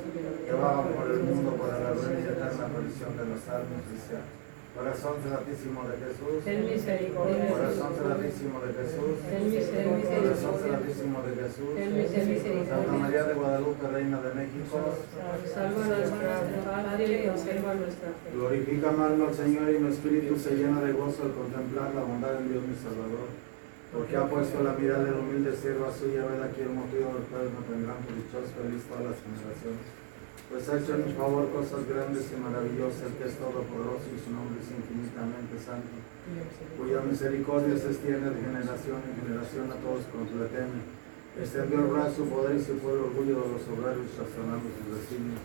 que vagan por el mundo para la ruina y eterna perdición de las almas cristianas. Corazón Santísimo de Jesús, Ten misericordia. Corazón Santísimo de Jesús, Ten misericordia. Corazón Santísimo de Jesús, Ten misericordia. Santa María de Guadalupe, Reina de México, Salva nuestra patria y conserva nuestra fe. glorifica alma al Señor y mi espíritu se llena de gozo al contemplar la bondad de Dios mi Salvador, porque ha puesto la mirada del humilde sierva suya, ved aquí el motivo del cual me tendrán por dichoso feliz todas las generaciones. Pues ha hecho en mi favor cosas grandes y maravillosas, que es todopoderoso y su nombre es infinitamente santo, cuya misericordia se extiende de generación en generación a todos cuantos le temen. Extendió el brazo, su poder y se fue el orgullo de los obreros, razonando sus designios.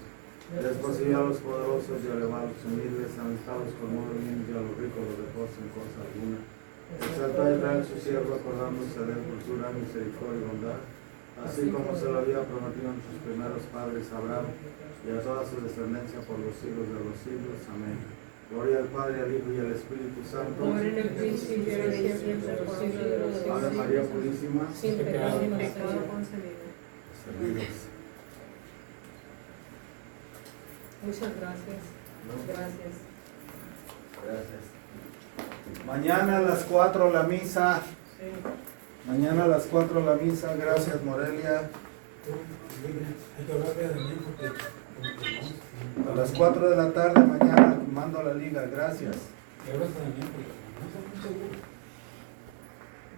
Desposeyó a los poderosos y elevó a los humildes, amistad a los con modo bien y a los ricos los dejó sin cosa alguna. Exaltó a Israel su siervo, acordándose de él por su gran misericordia y bondad, así como se lo había prometido a nuestros primeros padres Abraham y a toda su descendencia por los siglos de los siglos. Amén. Gloria al Padre, al Hijo y al Espíritu Santo. Como en el principio, ahora y siempre, por los siglos de los siglos. Ave María Purísima. Sin pecado concebido. Servidos. Muchas gracias. Gracias. Gracias. Mañana a las 4 la misa. Sí. Mañana a las 4 la misa. Gracias, Morelia. A las 4 de la tarde mañana mando a la liga. Gracias. Y ahora también, porque no sé muy seguro.